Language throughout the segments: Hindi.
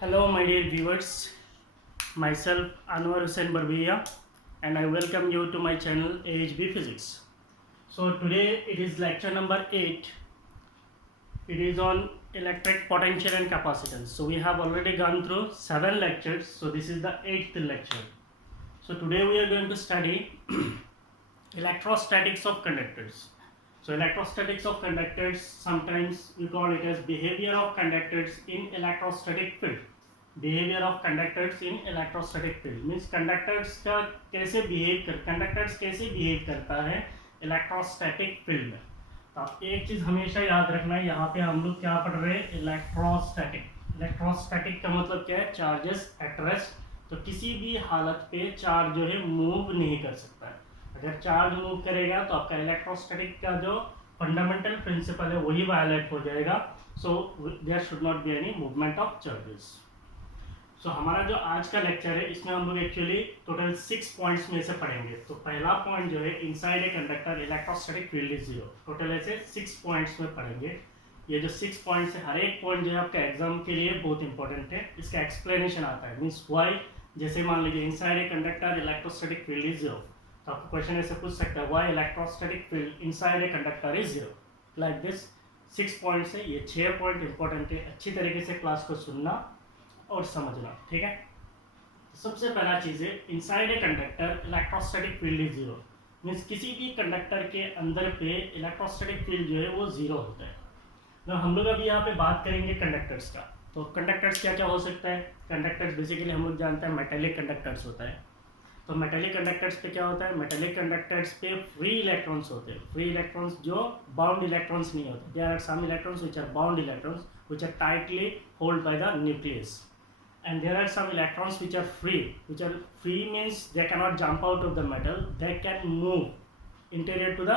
Hello, my dear viewers. Myself Anwar Hussain Barbiya, and I welcome you to my channel AHB Physics. So today it is lecture number 8. It is on electric potential and capacitance. So we have already gone through 7 lectures. So this is the 8th lecture. So today we are going to study electrostatics of conductors. So electrostatics of conductors, sometimes we call it as behavior of conductors in electrostatic field. Behaviour of conductors in electrostatic field means conductors कैसे बिहेव करता है इलेक्ट्रोस्टैटिक फील्ड में। तो आप एक चीज़ हमेशा याद रखना है, यहाँ पे हम लोग क्या पढ़ रहे हैं, इलेक्ट्रोस्टैटिक का मतलब क्या है, चार्जेस एट रेस्ट। तो किसी भी हालत पे चार्ज जो है मूव नहीं कर सकता है। अगर चार्ज मूव करेगा तो आपका इलेक्ट्रोस्टैटिक का जो फंडामेंटल प्रिंसिपल है वही वायलेट हो जाएगा। So there should not be any movement of charges. So हमारा जो आज का लेक्चर है इसमें हम लोग एक्चुअली टोटल 6 पॉइंट्स में से पढ़ेंगे। तो पहला पॉइंट जो है, inside a conductor electrostatic field is zero. Total ऐसे 6 पॉइंट्स में पढ़ेंगे। ये जो 6 पॉइंट्स है, हर एक पॉइंट जो है आपका एग्जाम के लिए बहुत इंपॉर्टेंट है। इसका एक्सप्लेनेशन आता है, मीन्स वाई। जैसे मान लीजिए inside a conductor electrostatic field is zero, तो आपको क्वेश्चन ऐसे पूछ सकता है, why electrostatic field inside a conductor is zero, like this. 6 points है, ये 6 पॉइंट इंपॉर्टेंट है। अच्छी तरीके से क्लास को सुनना और समझना, ठीक है। सबसे पहला चीज़ है, inside a conductor electrostatic field is zero, means किसी भी कंडक्टर के अंदर पे इलेक्ट्रोस्टैटिक फील्ड जो है वो जीरो होता है। तो हम लोग अभी यहाँ पे बात करेंगे कंडक्टर्स का। तो कंडक्टर्स क्या क्या हो सकता है। कंडक्टर्स बेसिकली हम लोग जानते हैं मेटेलिक कंडक्टर्स होता है। तो मेटेलिक कंडक्टर्स पे क्या होता है, मेटेलिक कंडक्टर्स पे फ्री इलेक्ट्रॉन्स होते हैं। फ्री इलेक्ट्रॉन्स जो बाउंड इलेक्ट्रॉन्स नहीं होते। There are some electrons which are bound electrons which are tightly hold by the nucleus, and there are some electrons which are free means they cannot jump out of the metal, they can move interior to the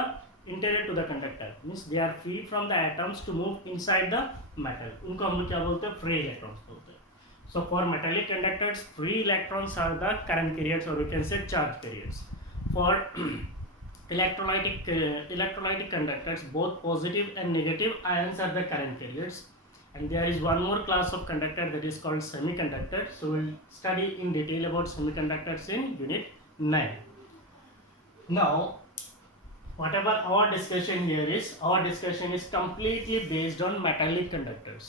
conductor, means they are free from the atoms to move inside the metal। उनको हम लोग क्या बोलते हैं, फ्री इलेक्ट्रॉन्स बोलते हैं। So for metallic conductors, free electrons are the current periods, or we can say charge periods। For electrolytic conductors, both positive and negative ions are the current periods। And there is one more class of conductor that is called semiconductor. So we'll study in detail about semiconductors in unit 9. Now whatever our discussion here is, our discussion is completely based on metallic conductors।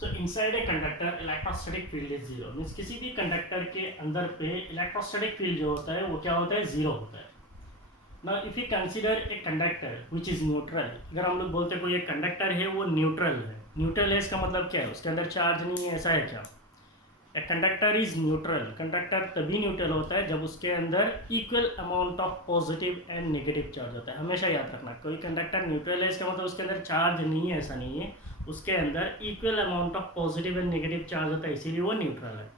So inside a conductor electrostatic field is zero, means किसी भी कंडक्टर के अंदर पे इलेक्ट्रोस्टैटिक फील्ड जो होता है वो क्या होता है, जीरो होता है। Now if we consider a conductor which is neutral, अगर हम लोग बोलते हैं कोई एक कंडक्टर है वो न्यूट्रल है। न्यूट्रल है इसका मतलब क्या है, उसके अंदर चार्ज नहीं है, ऐसा है क्या। ए कंडक्टर इज न्यूट्रल। कंडक्टर तभी न्यूट्रल होता है जब उसके अंदर equal amount of positive and negative charge होता है। हमेशा याद रखना, कोई कंडक्टर न्यूट्रल है इसका मतलब उसके अंदर चार्ज नहीं है, ऐसा नहीं है। उसके अंदर equal amount of positive and negative charge होता है, इसीलिए वो न्यूट्रल है।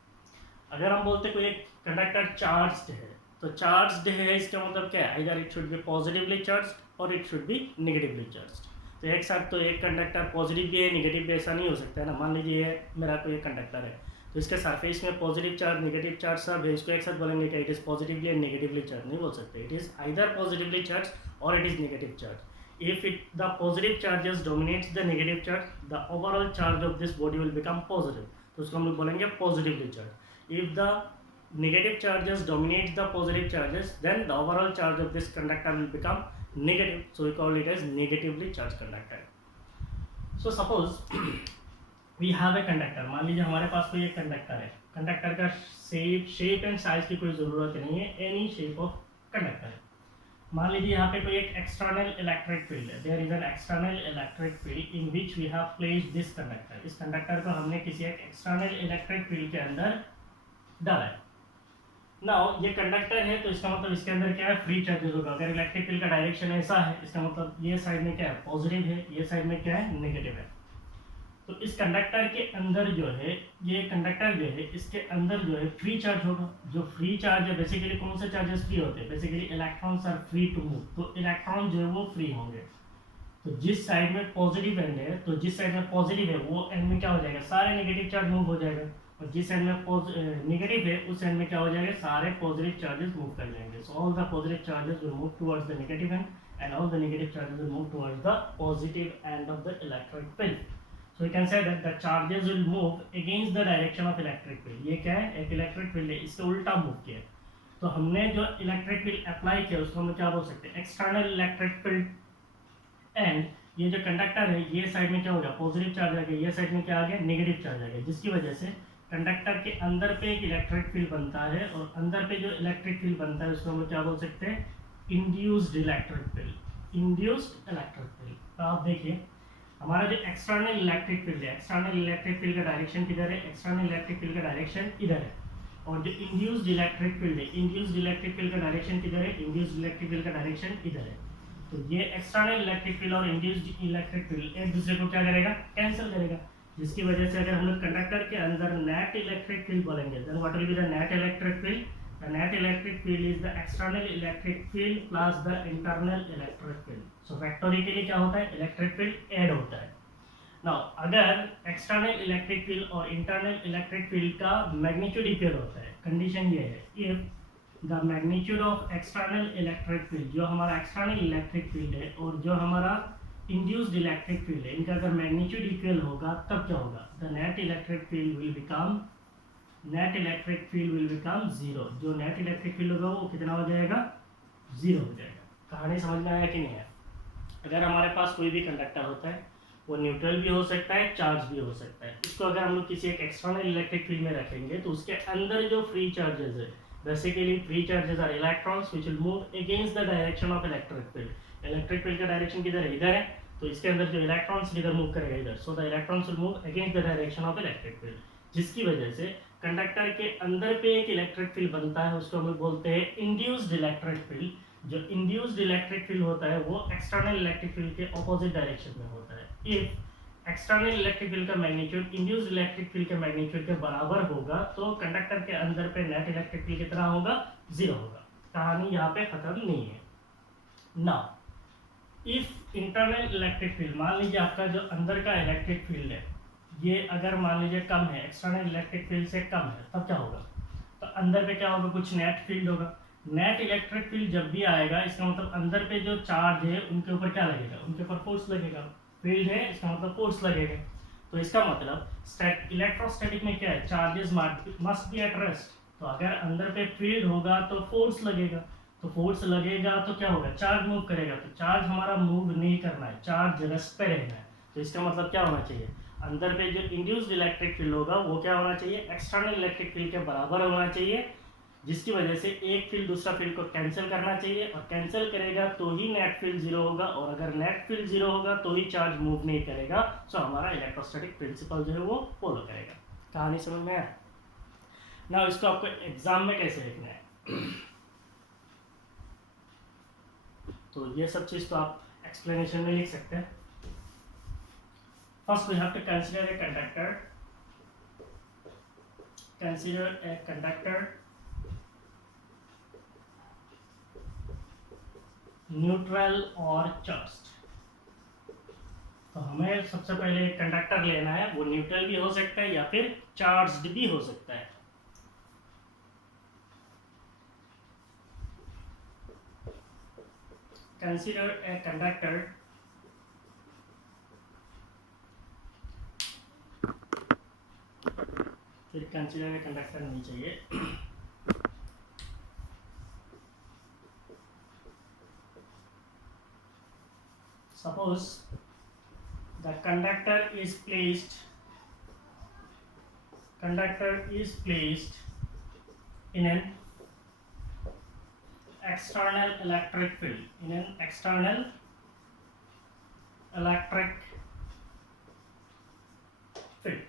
अगर हम बोलते कोई एक कंडक्टर चार्ज्ड है, तो चार्ज्ड है इसका मतलब क्या है, either it should be positively charged और it should be negatively charged. तो एक साथ तो एक कंडक्टर पॉजिटिव भी है नेगेटिव भी, ऐसा नहीं हो सकता है ना। मान लीजिए मेरा कोई एक कंडक्टर है, तो इसके सरफेस में पॉजिटिव चार्ज नेगेटिव चार्ज सब है, इसको एक साथ बोलेंगे कि it is positively and negatively charge, नहीं बोल सकते। It is either positively charge और it is negative charge. If it the positive charges dominates the negative charge, the overall charge of this body will become positive, तो उसको हम लोग बोलेंगे positively charge. If the negative charges dominates the positive charges, then the overall charge of this conductor will become negative, so we call it as negatively charged conductor। So suppose we have a conductor, मान लीजिए हमारे पास कोई एक कंडक्टर है। कंडक्टर का शेप एंड साइज की कोई ज़रूरत नहीं है, एनी शेप ऑफ कंडक्टर है। मान लीजिए यहाँ पे कोई एक एक्सटर्नल इलेक्ट्रिक फील्ड है, there is an external electric field in which we have placed this conductor. इस कंडक्टर को हमने किसी एक एक्सटर्नल इलेक्ट्रिक फील्ड के अंदर डाला है। नाउ ये कंडक्टर है, तो इसका मतलब इसके अंदर क्या है, फ्री चार्जेस होगा। अगर इलेक्ट्रिक फील्ड का डायरेक्शन ऐसा है, इसका मतलब ये साइड में क्या है, पॉजिटिव है, ये साइड में क्या है, नेगेटिव है। तो इस कंडक्टर के अंदर जो है, ये कंडक्टर जो है इसके अंदर जो है फ्री चार्ज होगा। जो फ्री चार्ज है, बेसिकली कौन से चार्जेस फ्री होते हैं, basically electrons are free to move, तो इलेक्ट्रॉन जो है वो फ्री होंगे। तो जिस साइड में पॉजिटिव एंड है, तो जिस साइड में पॉजिटिव है वो एंड में क्या हो जाएगा, सारे नेगेटिव चार्ज मूव हो जाएगा। और जिस एंड में नेगेटिव है उस एंड में क्या हो जाएगा, सारे पॉजिटिव चार्जेस मूव कर जाएंगे। So all the positive charges will move towards the negative and all the negative charges will move towards the positive end of the electric field. So we can say that the charges will move against the direction of electric field. ये क्या है, एक इलेक्ट्रिक फील्ड है, इसके उल्टा मूव किया। तो हमने जो इलेक्ट्रिक फील्ड अप्लाई किया उसको हम क्या बोल सकते हैं, एक्सटर्नल इलेक्ट्रिक फील्ड। एंड ये जो कंडक्टर है ये साइड में क्या हो गया, पॉजिटिव चार्ज आ गया, ये साइड में क्या आ गया, नेगेटिव चार्ज आ गया, जिसकी वजह से कंडक्टर के अंदर पे एक इलेक्ट्रिक फील्ड बनता है, और अंदर पे जो इलेक्ट्रिक फील्ड बनता है उसको हम क्या बोल सकते हैं, induced electric field. Induced electric field. तो आप देखिए हमारा जो एक्सटर्नल इलेक्ट्रिक फील्ड है, एक्सटर्नल इलेक्ट्रिक फील्ड का डायरेक्शन किधर है, एक्सटर्नल इलेक्ट्रिक फील्ड का डायरेक्शन इधर है। और जो इंड्यूस्ड इलेक्ट्रिक फील्ड है, इंड्यूस्ड इलेक्ट्रिक फील्ड का डायरेक्शन किधर है, इंड्यूस्ड इलेक्ट्रिक फील्ड का डायरेक्शन इधर है। तो ये एक्सटर्नल इलेक्ट्रिक फील्ड और इंड्यूस्ड इलेक्ट्रिक फील्ड एक दूसरे को क्या करेगा, कैंसिल करेगा, जिसकी वजह से अगर हम लोग कंडक्टर के अंदर नेट इलेक्ट्रिक फील्ड बोलेंगे, then what will be the net electric field. The net electric field is the external electric field plus the internal electric field. So factorially क्या होता है, इलेक्ट्रिक फील्ड ऐड होता है। नाउ अगर एक्सटर्नल इलेक्ट्रिक फील्ड और इंटरनल इलेक्ट्रिक फील्ड का मैग्नीट्यूड इक्वल होता है, कंडीशन ये है, if the magnitude of external electric field, जो हमारा एक्सटर्नल इलेक्ट्रिक फील्ड है और जो हमारा इंड्यूस्ड इलेक्ट्रिक फील्ड है, इनका अगर मैग्नीट्यूड इक्वल होगा तब क्या होगा, the net electric field will become, net electric field will become zero. जो नेट इलेक्ट्रिक फील्ड होगा वो कितना हो जाएगा, जीरो हो जाएगा। कहानी समझ में आया कि नहीं है। अगर हमारे पास कोई भी कंडक्टर होता है, वो न्यूट्रल भी हो सकता है, चार्ज भी हो सकता है, इसको अगर हम लोग किसी एक एक्सटर्नल इलेक्ट्रिक फील्ड में रखेंगे तो उसके अंदर जो फ्री चार्जेस है, basically free charges are electrons which will move against the direction of electric field. Electric field का डायरेक्शन किधर है, इधर है, तो इसके अंदर जो इलेक्ट्रॉन्स किधर मूव करेगा, इधर। So the electrons will move against the direction of electric field, जिसकी वजह से कंडक्टर के अंदर पे एक इलेक्ट्रिक फील्ड बनता है, उसको हम लोग बोलते हैं इंड्यूस्ड इलेक्ट्रिक फील्ड। जो इंड्यूस्ड इलेक्ट्रिक फील्ड होता है वो एक्सटर्नल इलेक्ट्रिक फील्ड के ऑपोजिट डायरेक्शन में होता है। इफ एक्सटर्नल इलेक्ट्रिक फील्ड का मैग्नीट्यूड इंड्यूस्ड इलेक्ट्रिक फील्ड के मैग्नीट्यूड के बराबर होगा तो कंडक्टर के अंदर पे नेट इलेक्ट्रिक फील्ड कितना होगा, जीरो होगा। कहानी यहाँ पे खत्म नहीं है। Now if internal electric field, मान लीजिए आपका जो अंदर का इलेक्ट्रिक फील्ड है ये अगर मान लीजिए कम है, एक्सटर्नल इलेक्ट्रिक फील्ड से कम है, तब क्या होगा, तो अंदर पे क्या होगा, कुछ नेट फील्ड होगा। नेट इलेक्ट्रिक फील्ड जब भी आएगा इसका मतलब अंदर पे जो चार्ज है उनके ऊपर क्या लगेगा, उनके ऊपर फोर्स लगेगा। फील्ड है इसका मतलब फोर्स लगेगा। तो इसका मतलब इलेक्ट्रोस्टैटिक में क्या है, charges must be at rest. तो अगर अंदर पे फील्ड होगा तो फोर्स लगेगा, तो फोर्स लगेगा तो क्या होगा, चार्ज मूव करेगा। तो चार्ज हमारा मूव नहीं करना है, चार्ज रेस्ट पे रहना है। तो इसका मतलब क्या होना चाहिए, अंदर पे जो इंड्यूस्ड इलेक्ट्रिक फील्ड होगा वो क्या होना चाहिए, एक्सटर्नल इलेक्ट्रिक फील्ड के बराबर होना चाहिए, जिसकी वजह से एक फील्ड दूसरा फील्ड को कैंसिल करना चाहिए, और कैंसिल करेगा तो ही नेट फील्ड जीरो होगा, और अगर नेट फील्ड जीरो होगा तो ही चार्ज मूव नहीं करेगा। सो हमारा इलेक्ट्रोस्टैटिक प्रिंसिपल जो है वो फॉलो करेगा। कहानी समझ में आया ना। इसको आपको एग्जाम में कैसे लिखना है तो ये सब चीज़ तो आप एक्सप्लेनेशन में लिख सकते हैं। First we have to consider a conductor, consider a conductor neutral और चार्ज्ड। तो हमें सबसे पहले एक कंडक्टर लेना है, वो न्यूट्रल भी हो सकता है या फिर चार्ज्ड भी हो सकता है। कंसीडर ए कंडक्टर फिर कंसीडर ए कंडक्टर नहीं चाहिए। Suppose the conductor is placed in an external electric field, in an external electric field.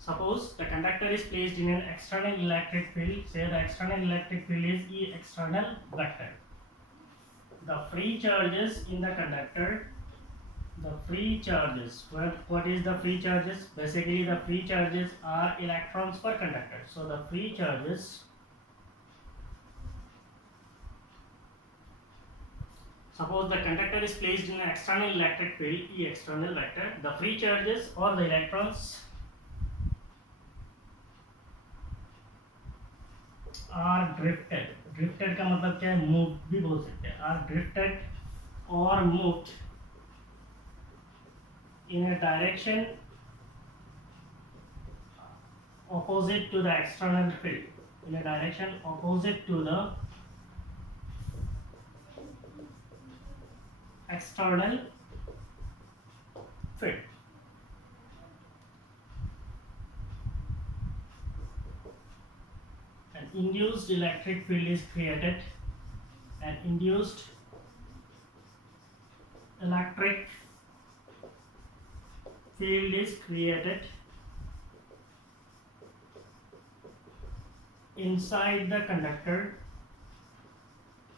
Suppose the conductor is placed in an external electric field. Say the external electric field is E external vector. The free charges in the conductor, the free charges, what is the free charges? Basically the free charges are electrons per conductor. So the free charges, suppose the conductor is placed in an external electric field, E external vector, the free charges or the electrons are drifted. Drifted का मतलब क्या है, मूव भी बोल सकते हैं। are drifted or moved in a direction opposite to the external field, in a direction opposite to the external field. An induced electric field is created. An induced electric field is created inside the conductor.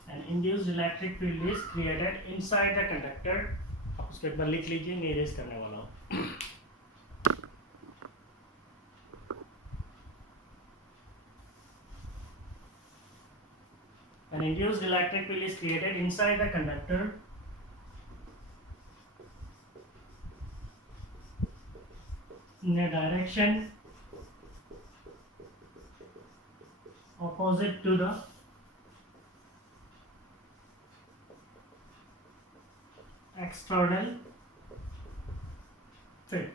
An induced electric field is created inside the conductor. आप उसके ऊपर लिख लीजिए, मैं इरेज करने वाला हूँ. An induced electric field is created inside the conductor in a direction opposite to the external field.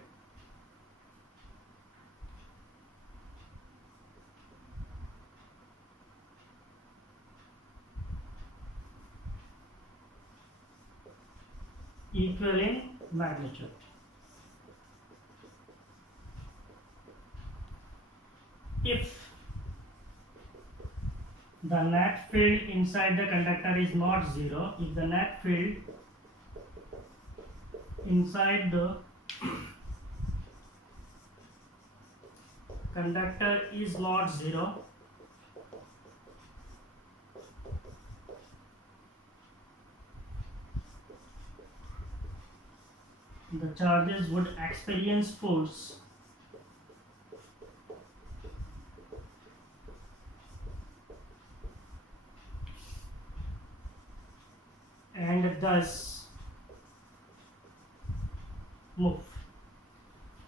Equal in magnitude. If the net field inside the conductor is not zero, if the net field inside the conductor is not zero, the charges would experience force and thus move.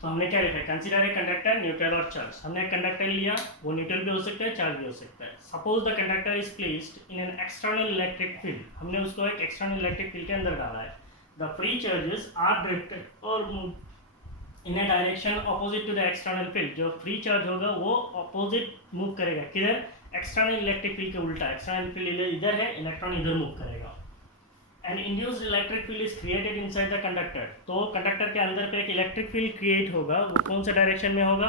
तो हमने क्या लिखा है? कंसीडर ए कंडक्टर, न्यूट्रल और चार्ज. हमने एक कंडक्टर लिया, वो न्यूट्रल भी हो सकता है, चार्ज भी हो सकता है. Suppose the conductor is placed in an external electric field. हमने उसको एक एक्सटर्नल इलेक्ट्रिक फील्ड के अंदर डाला है. The free charges are directed और move in a direction opposite to the external field. जो फ्री चार्ज होगा वो ऑपोजिट मूव करेगा. किधर? एक्सटर्नल इलेक्ट्रिक फील्ड के उल्टा. एक्सटर्नल फील्ड इधर है, इलेक्ट्रॉन इधर मूव करेगा. An induced electric field is created inside the conductor. तो कंडक्टर के अंदर पे एक इलेक्ट्रिक फील्ड क्रिएट होगा. वो कौन सा डायरेक्शन में होगा?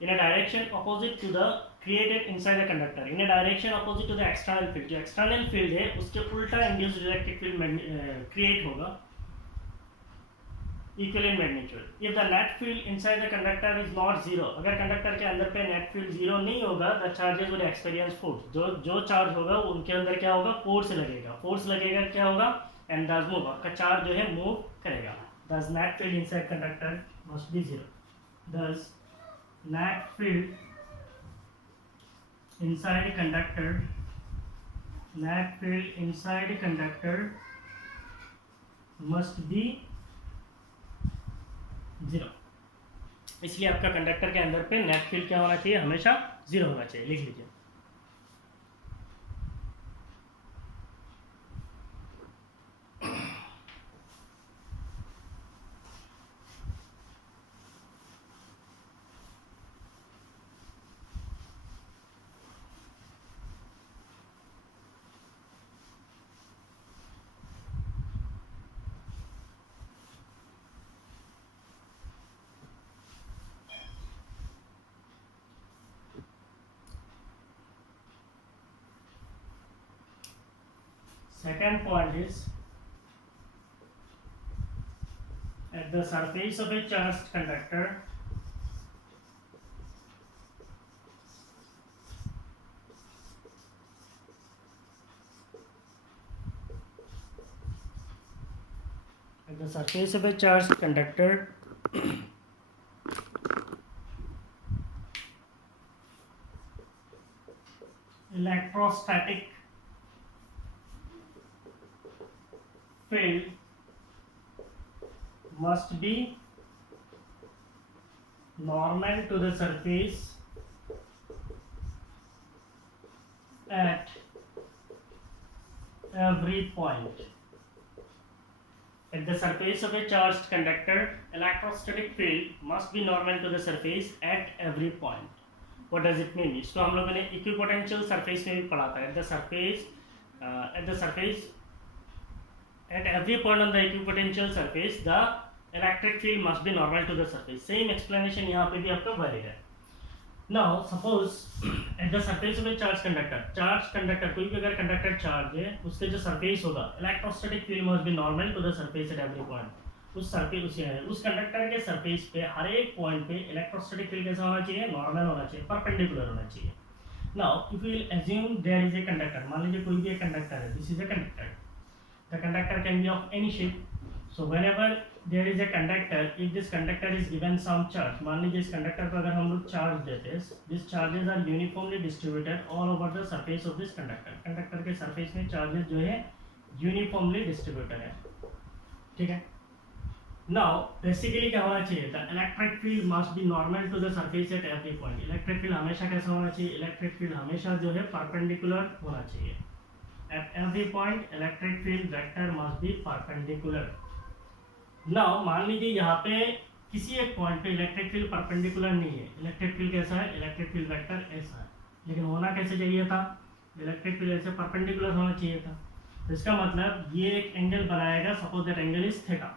In a direction opposite to the created inside the conductor. In a direction opposite to the external field. जो external field है उसके उल्टा induced electric field क्रिएट होगा. Equal in magnitude. If the net field inside the conductor is not zero, अगर कंडक्टर के अंदर पे net field zero नहीं होगा, the charges would experience force. जो चार्ज होगा उनके अंदर क्या होगा? फोर्स लगेगा. फोर्स लगेगा क्या होगा? And thus move. आपका चार्ज जो है मूव करेगा. Thus net field inside conductor must be zero. Thus net field inside conductor, net field inside conductor must be zero. इसलिए आपका कंडक्टर के अंदर पे नेट फील्ड क्या होना चाहिए? हमेशा जीरो होना चाहिए. लिख लीजिए. Second point is, at the surface of a charged conductor, at the surface of a charged conductor, electrostatic field must be normal to the surface at every point. At the surface of a charged conductor, electrostatic field must be normal to the surface at every point. What does it mean? इसको हम लोगों ने इक्विपोटेंशियल सरफेस में भी पढ़ा था. At the surface, at every point on the equipotential surface, the electric field must be normal to the surface. Same explanation यहाँ पे भी आपका valid है. Now suppose at the surface of a charged conductor, कोई भी अगर कंडक्टर चार्ज है, उसके जो सरफेस होगा, electrostatic field must be normal to the surface at every point. उस कंडक्टर के सरफेस पे हर एक पॉइंट पे इलेक्ट्रोस्टैटिक फील्ड कैसा होना चाहिए? नॉर्मल होना चाहिए, परपेंडिकुलर होना चाहिए. Now if we assume there is a conductor, मान लीजिए कोई भी एक कंडक्टर है, this is a conductor. The conductor can be of any shape. So whenever there is a conductor, if this conductor is given some charge, मान लीजिए इस कंडक्टर को अगर हम लोग चार्ज देते हैं, these charges are uniformly distributed all over the surface of this conductor. Conductor के सरफेस में चार्जेस जो है यूनिफॉर्मली डिस्ट्रीब्यूटेड है. ठीक है. नाउ बेसिकली क्या होना चाहिए था? Electric field must be normal to the surface at every point. Electric field हमेशा कैसा होना चाहिए? इलेक्ट्रिक फील्ड हमेशा जो है परपेंडिकुलर होना चाहिए. Eight every point electric field vector must be perpendicular. Now मान लीजिए यहाँ पे किसी एक पॉइंट पे इलेक्ट्रिक फील्ड परपेंडिकुलर नहीं है. इलेक्ट्रिक फील्ड कैसा है? इलेक्ट्रिक फील्ड वेक्टर ऐसा है. लेकिन होना कैसे चाहिए था? इलेक्ट्रिक फील्ड ऐसे परपेंडिकुलर होना चाहिए था. तो इसका मतलब ये एक एंगल बनाएगा, suppose that angle is theta.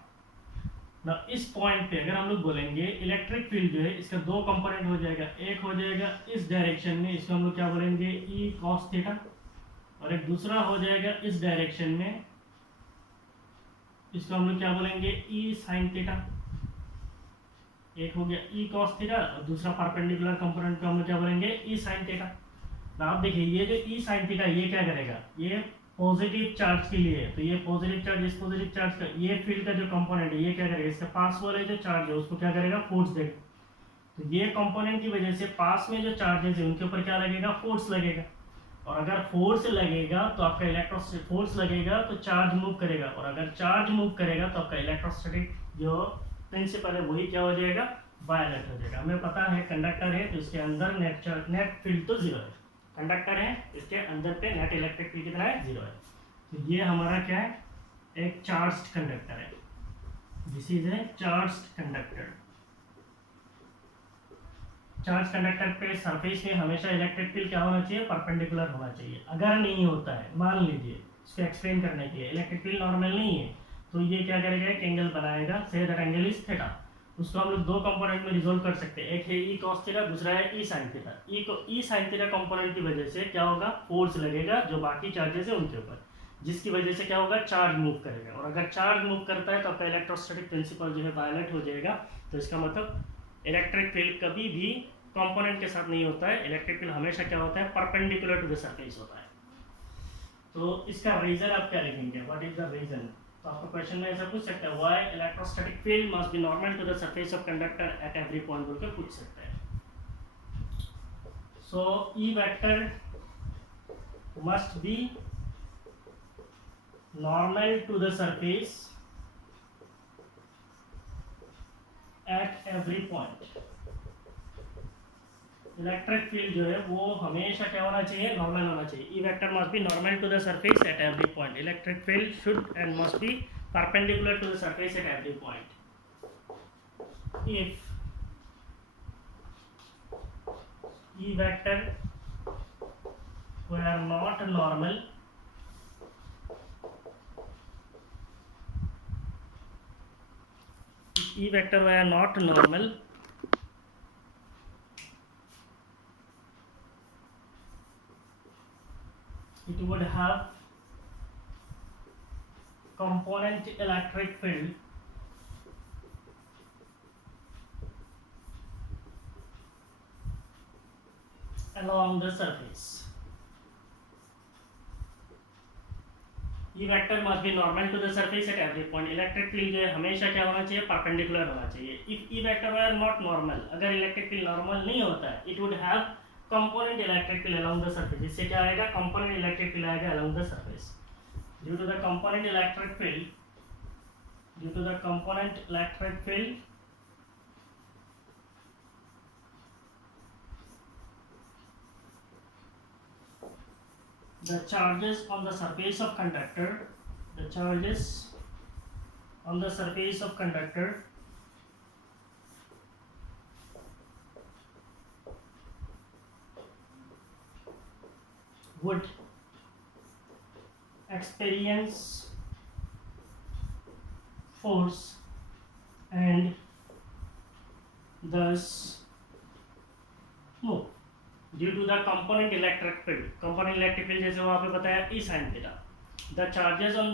ना इस पॉइंट पे अगर हम लोग बोलेंगे इलेक्ट्रिक फील्ड जो है इसका दो कंपोनेंट हो जाएगा. एक हो जाएगा इस डायरेक्शन में, इसको हम लोग क्या बोलेंगे? E cos theta. और एक दूसरा हो जाएगा इस डायरेक्शन में, इसको हम लोग क्या बोलेंगे? ई साइन थीटा. एक हो गया ई कॉस थीटा और दूसरा परपेंडिकुलर कंपोनेंट को हम लोग क्या बोलेंगे? ई साइन थीटा. ना आप देखिए ये जो ई साइन थीटा ये क्या करेगा? ये पॉजिटिव चार्ज के लिए है. तो ये पॉजिटिव चार्ज, इस पॉजिटिव चार्ज का ये फील्ड का जो कंपोनेंट है ये क्या करेगा? इसके पास वाले जो चार्ज है उसको क्या करेगा? फोर्स देगा. तो ये कंपोनेंट की वजह से पास में जो चार्जेस है उनके ऊपर क्या लगेगा? फोर्स लगेगा. और अगर फोर्स लगेगा तो आपका इलेक्ट्रोस्टैटिक फोर्स लगेगा तो चार्ज मूव करेगा. और अगर चार्ज मूव करेगा तो आपका इलेक्ट्रोस्टैटिक जो प्रिंसिपल है वही क्या हो जाएगा? वायलेट हो जाएगा. हमें पता है कंडक्टर है तो इसके अंदर नेट फील्ड तो जीरो है. कंडक्टर है इसके अंदर पे नेट इलेक्ट्रिक फील्ड कितना है? जीरो है. तो ये हमारा क्या है? एक चार्ज्ड कंडक्टर है. This is A charged conductor. Charge conductor पे सरफेस में हमेशा इलेक्ट्रिक फील्ड क्या होना चाहिए? परपेंडिकुलर होना चाहिए. अगर नहीं होता है, मान लीजिए इसको एक्सप्लेन करने के लिए इलेक्ट्रिक फील्ड नॉर्मल नहीं है तो ये क्या करेगा? एक एंगल बनाएगा, say that angle is theta. उसको हम लोग दो कंपोनेंट में रिजोल्व कर सकते हैं. एक है ई कॉस थीटा, दूसरा है ई साइन थीटा. ई साइन थीटा कंपोनेंट की वजह से क्या होगा? फोर्स लगेगा जो बाकी चार्जेस है उनके ऊपर, जिसकी वजह से क्या होगा? चार्ज मूव करेगा. और अगर चार्ज मूव करता है तो आपका इलेक्ट्रोस्टैटिक प्रिंसिपल जो है वायलेट हो जाएगा. तो इसका मतलब इलेक्ट्रिक फील्ड कभी भी कंपोनेंट के साथ नहीं होता है. इलेक्ट्रिक फील्ड हमेशा क्या होता है? परपेंडिकुलर टू द सरफेस होता है. तो इसका रीजन आप क्या लिखेंगे? What is the reason? तो आपको क्वेश्चन में ऐसा पूछ सकता है, why electrostatic field must be normal to the surface of conductor at every point बोल के पूछ सकते हैं. So E vector must be normal to the surface at every point. Electric field जो है वो हमेशा क्या होना चाहिए? नॉर्मल होना चाहिए. E vector must be normal to the surface at every point. Electric field should and must be perpendicular to the surface at every point. If E vector were not normal, if E vector were not normal, it would have component electric field along the surface. E vector must be normal to the surface at every point. Electric field जो है हमेशा क्या होना चाहिए? परपेंडिकुलर होना चाहिए. If E vector were not normal, अगर इलेक्ट्रिक फील्ड नॉर्मल नहीं होता है, it would have component electric field along the surface. इससे क्या आएगा? component electric field आएगा along the surface. Due to the component electric field, the charges on the surface of conductor, the charges on the surface of conductor would experience force and thus move due to the component electric field. Component electric field जैसे वहाँ पे बताया E sin theta. The charges on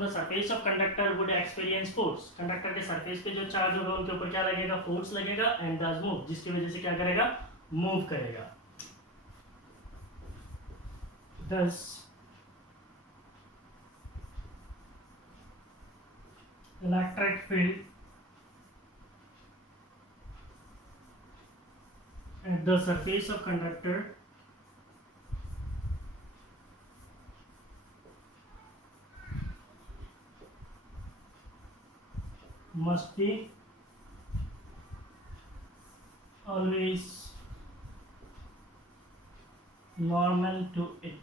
the surface of conductor would experience force. Conductor के सरफेस पे जो चार्ज होगा उनके ऊपर क्या लगेगा, फोर्स लगेगा एंड thus move, जिसकी वजह से क्या करेगा, मूव करेगा. Thus electric field at the surface of conductor must be always normal to it.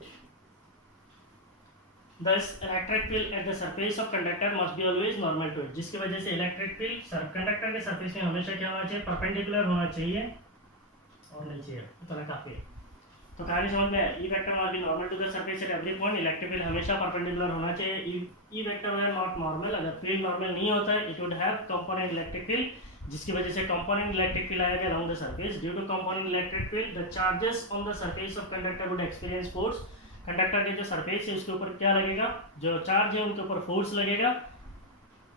Thus electric field at the surface of conductor must be always normal to it, जिसकी वजह से इलेक्ट्रिक फील्ड कंडक्टर के सरफेस में हमेशा क्या होना चाहिए, परपेंडिकुलर होना चाहिए और नहीं चाहिए, इतना काफी है. तो कहानी समझ में आया. E vector must be normal to the surface at every point. Electric field हमेशा परपेंडिकुलर होना चाहिए. E vector were not normal, अगर फील्ड नॉर्मल नहीं होता है, it would have component electric field, जिसकी वजह से कंपोनेंट इलेक्ट्रिक फील्ड आएगा around the surface. Due to component electric field the charges on the surface of conductor would experience force. Conductor के जो सरफेस है उसके ऊपर क्या लगेगा, जो चार्ज है उनके ऊपर फोर्स लगेगा.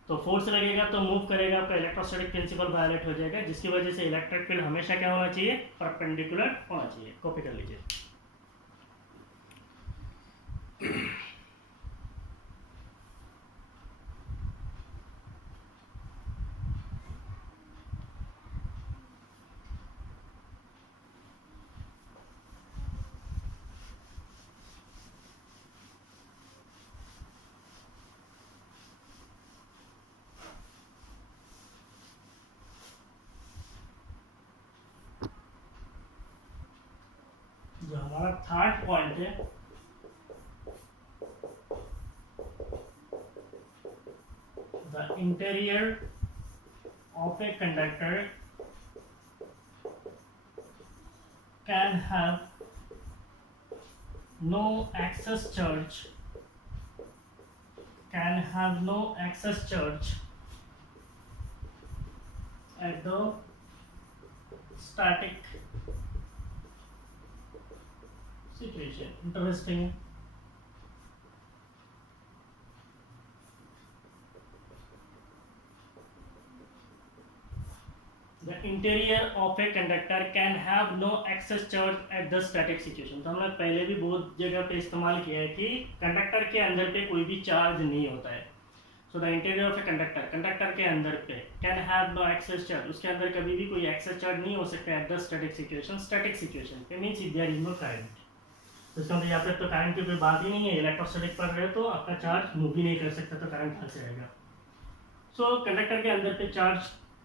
तो फोर्स लगेगा तो मूव करेगा, आपका इलेक्ट्रोस्टैटिक प्रिंसिपल वायलेट हो जाएगा, जिसकी वजह से इलेक्ट्रिक फील्ड हमेशा क्या होना चाहिए, परपेंडिकुलर होना चाहिए. कॉपी कर लीजिए. जो हमारा थर्ड पॉइंट है, the interior of a conductor can have no excess charge, can have no excess charge at the static situation. Interesting. The interior of a conductor can have no excess charge at the static situation. तो हमने पहले भी बहुत जगह पे इस्तेमाल किया है कि कंडक्टर के अंदर पे कोई भी चार्ज नहीं होता है. So the interior of a conductor, conductor के अंदर पे can have no excess charge, उसके अंदर कभी भी कोई excess charge नहीं हो सकता at the static situation. Static situation it means there is no current. तो इसका मतलब यहाँ पे तो करंट की कोई बात ही नहीं है. इलेक्ट्रोस्टैटिक पढ़ रहे हो तो आपका चार्ज मूव भी नहीं कर सकता, तो करंट कहाँ से आएगा. सो कंडक्टर के अंदर पे चार्ज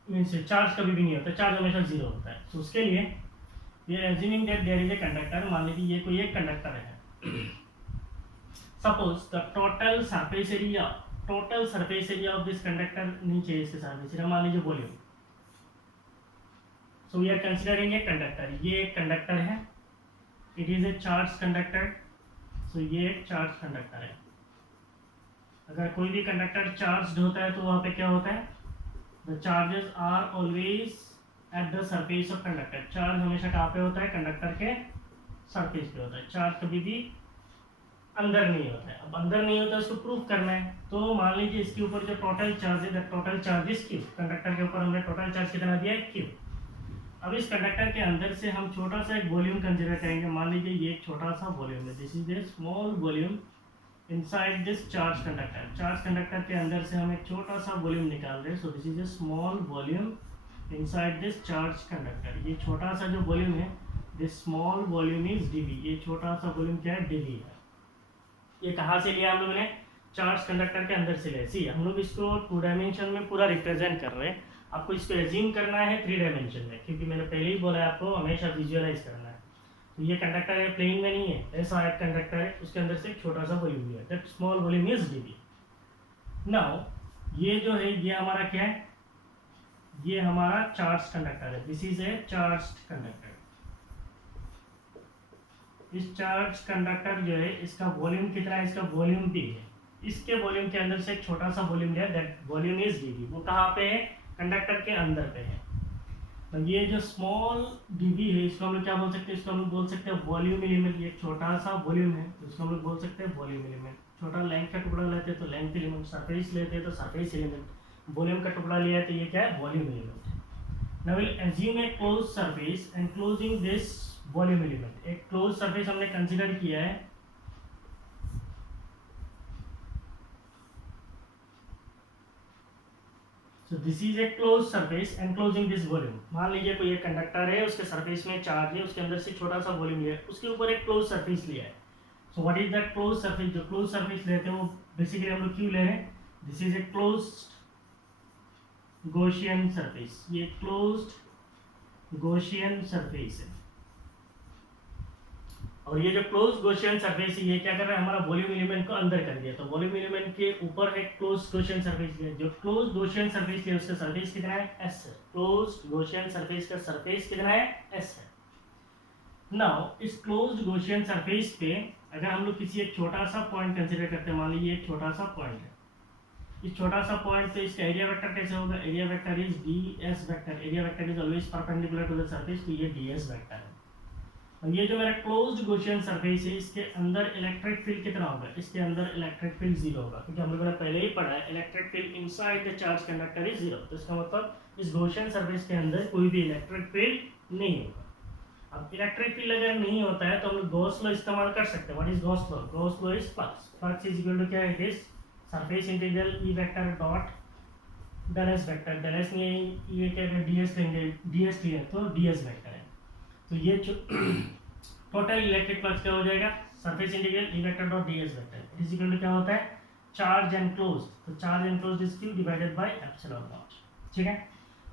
मीन्स चार्ज कभी भी नहीं होता, चार्ज हमेशा जीरो होता है. तो उसके लिए we are assuming that there is a conductor. मान लीजिए ये कोई एक कंडक्टर है. Suppose the total surface area of this conductor, नीचे इसके सरफेस एरिया मान लीजिए volume. So we are considering a conductor. ये एक कंडक्टर है, it is a charge conductor. So ये एक चार्ज कंडक्टर है. अगर कोई भी कंडक्टर चार्ज होता है तो वहाँ पे क्या होता है, the charges are always at the surface of conductor. Charge हमेशा कहाँ पे होता है, कंडक्टर के सरफेस पे होता है. चार्ज कभी भी अंदर नहीं होता है. अब अंदर नहीं होता है उसको प्रूफ करना है. तो मान लीजिए इसके ऊपर जो टोटल चार्ज है, the total charge is Q. Conductor के ऊपर हमने टोटल चार्ज कितना दिया है, क्यू. अब इस कंडक्टर के अंदर से हम छोटा सा एक वॉल्यूम कंसीडर करेंगे. मान लीजिए ये एक छोटा सा वॉल्यूम है, this is a small volume inside this charge conductor. Charge conductor के अंदर से हम एक छोटा सा वॉल्यूम निकाल रहे हैं. So this is a small volume inside this charge conductor. ये छोटा सा जो वॉल्यूम है, this small volume is dV. ये छोटा सा वॉल्यूम क्या है, डीवी है. ये कहाँ से लिया हम लोगों ने, चार्ज कंडक्टर के अंदर से लिया. सी हम लोग इसको 2 डायमेंशन में पूरा रिप्रेजेंट कर रहे हैं. आपको इसको एज्यूम करना है 3 डायमेंशन में, क्योंकि मैंने पहले ही बोला है आपको हमेशा विजुअलाइज करना है. तो ये कंडक्टर है, प्लेन में नहीं है, ऐसा एक कंडक्टर है, उसके अंदर से एक छोटा सा वॉल्यूम है, that small volume is dV. Now ये जो है ये हमारा क्या है, ये हमारा चार्ज कंडक्टर है, this is a charge conductor. इस चार्ज कंडक्टर जो है इसका वॉल्यूम कितना है, इसका वॉल्यूम भी है, इसके वॉल्यूम के अंदर से एक छोटा सा वॉल्यूम लिया, दैट वॉल्यूम इज डीवी। वो कहाँ पे है, कंडक्टर के अंदर पे है। तो ये जो स्मॉल डीवी है इसको हम लोग क्या बोल सकते हैं, इसको हम लोग बोल सकते हैं वॉल्यूम एलिमेंट। ये छोटा सा वॉल्यूम है तो इसको हम लोग बोल सकते हैं वॉल्यूम एलिमेंट। छोटा लेंथ का टुकड़ा लेते हैं तो लेंथ एलिमेंट, सरफेस लेते हैं तो सरफेस एलिमेंट, वॉल्यूम का टुकड़ा लिया है तो ये क्या है, volume element. Now will assume A close surface enclosing this volume element. एक क्लोज सरफेस हमने कंसीडर किया है, so this is a closed surface enclosing this volume। मान लीजिए कोई एक कंडक्टर है, उसके सरफेस में चार्ज है, उसके अंदर से छोटा सा वॉल्यूम लिया है, उसके ऊपर एक क्लोज सरफेस लिया है। So what is that close surface, जो क्लोज सरफेस लेते हैं वो बेसिकली हम लोग क्यों ले रहे हैं, this is a closed Gaussian surface. ये क्लोज्ड गॉसियन सरफेस है, और ये जो क्लोज गॉसियन सरफेस है ये क्या कर रहा है, हमारा वॉल्यूम एलिमेंट को अंदर कर दिया। तो वॉल्यूम एलिमेंट के ऊपर एक क्लोज गॉसियन सरफेस है, जो क्लोज गॉसियन सरफेस है उसका सरफेस कितना है, एस है। क्लोज गॉसियन सरफेस का सरफेस कितना है, एस है। नाउ इस क्लोज्ड गॉसियन सरफेस पे अगर हम लोग किसी एक छोटा सा पॉइंट कंसीडर करते हैं, मान लीजिए एक छोटा सा पॉइंट है, इस छोटा सा पॉइंट पे इसका एरिया वेक्टर कैसे होगा, area vector is d S vector. Area vector is always perpendicular to the surface, तो ये डी एस वेक्टर है। और ये जो मेरा क्लोज्ड गॉसियन सरफेस है इसके अंदर इलेक्ट्रिक फील्ड कितना होगा, इसके अंदर इलेक्ट्रिक फील्ड जीरो होगा, क्योंकि हम लोगों ने पहले ही पढ़ा है electric field inside the charge conductor is zero. तो इसका मतलब इस गॉसियन सरफेस के अंदर कोई भी इलेक्ट्रिक फील्ड नहीं होगा। अब इलेक्ट्रिक फील्ड अगर नहीं होता है तो हम लोग गॉस लॉ इस्तेमाल कर सकते हैं। What is Gauss law, Gauss law is flux. Flux is equal to क्या है, it is surface integral E vector dot del s vector. Del s नहीं, ये क्या है, डी एस लेंगे, डी एस लिया तो डी एस वेक्टर है। तो ये टोटल इलेक्ट्रिक फ्लक्स क्या हो जाएगा, surface integral E vector dot D S vector is equal to क्या होता है, चार्ज एनक्लोज्ड। तो charge enclosed is q divided by epsilon naught. ठीक है।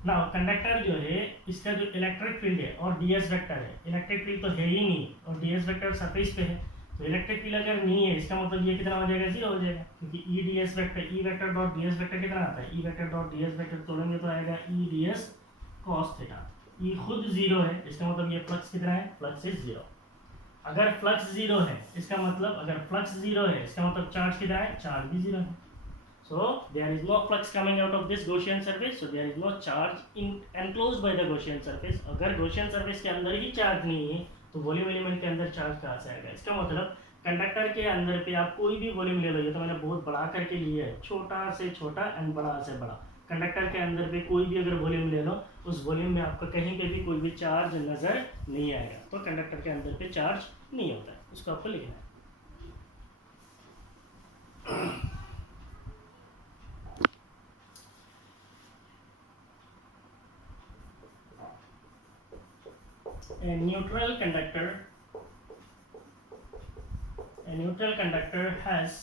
नाउ कंडक्टर जो है इसका जो इलेक्ट्रिक फील्ड है और डी एस वेक्टर है, इलेक्ट्रिक फील्ड तो है ही नहीं और डी एस वेक्टर सरफेस पे है, तो इलेक्ट्रिक फील्ड अगर नहीं है इसका मतलब ये कितना हो जाएगा, जीरो हो जाएगा, क्योंकि E D S vector, E vector dot D S vector कितना आता है, E vector dot D S vector तोड़ेंगे तो आएगा E D S cos theta. E खुद जीरो है, इसका मतलब ये फ्लक्स कितना है, फ्लक्स इज जीरो। अगर फ्लक्स जीरो है इसका मतलब, अगर फ्लक्स जीरो है इसका मतलब चार्ज कितना है, चार्ज भी जीरो है। So there is no flux coming out of this Gaussian surface, so there is no charge in enclosed by the Gaussian surface. अगर गॉसियन सरफेस के अंदर ही चार्ज नहीं है तो वॉल्यूम एलिमेंट के अंदर चार्ज कहाँ से आएगा। इसका मतलब कंडक्टर के अंदर पे आप कोई भी वॉल्यूम ले लो, ये तो मैंने बहुत बड़ा करके लिया है, छोटा से छोटा एंड बड़ा से बड़ा। कंडक्टर के अंदर पे कोई भी अगर वॉल्यूम ले लो, उस वॉल्यूम में आपको कहीं पे भी कोई भी चार्ज नजर नहीं आएगा। तो कंडक्टर के अंदर पे चार्ज नहीं होता है, उसको आपको लिखना है। A neutral conductor has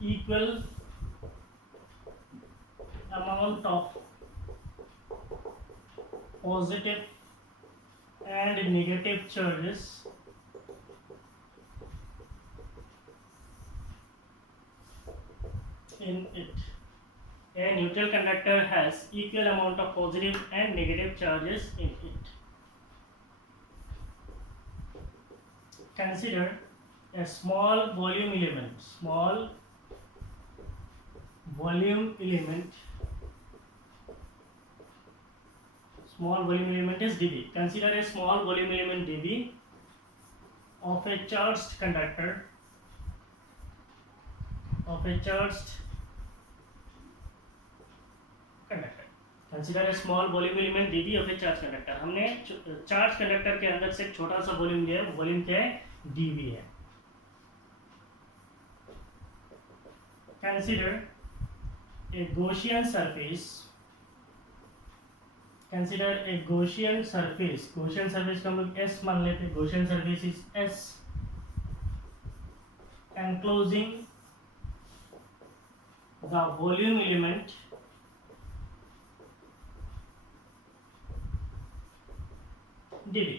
equal amount of positive and negative charges in it. A neutral conductor has equal amount of positive and negative charges in it. Consider a small volume element. Small volume element is dV. Consider a small volume element dV of a charged conductor Consider a small volume element dV of a charged conductor. हमने चार्ज कंडक्टर के अंदर से एक छोटा सा वॉल्यूम लिया है, वॉल्यूम क्या है, dV है। Consider a Gaussian surface. Consider a Gaussian surface. Gaussian surface का हम लोग S मान लेते हैं। Gaussian surface is S enclosing the volume element dV.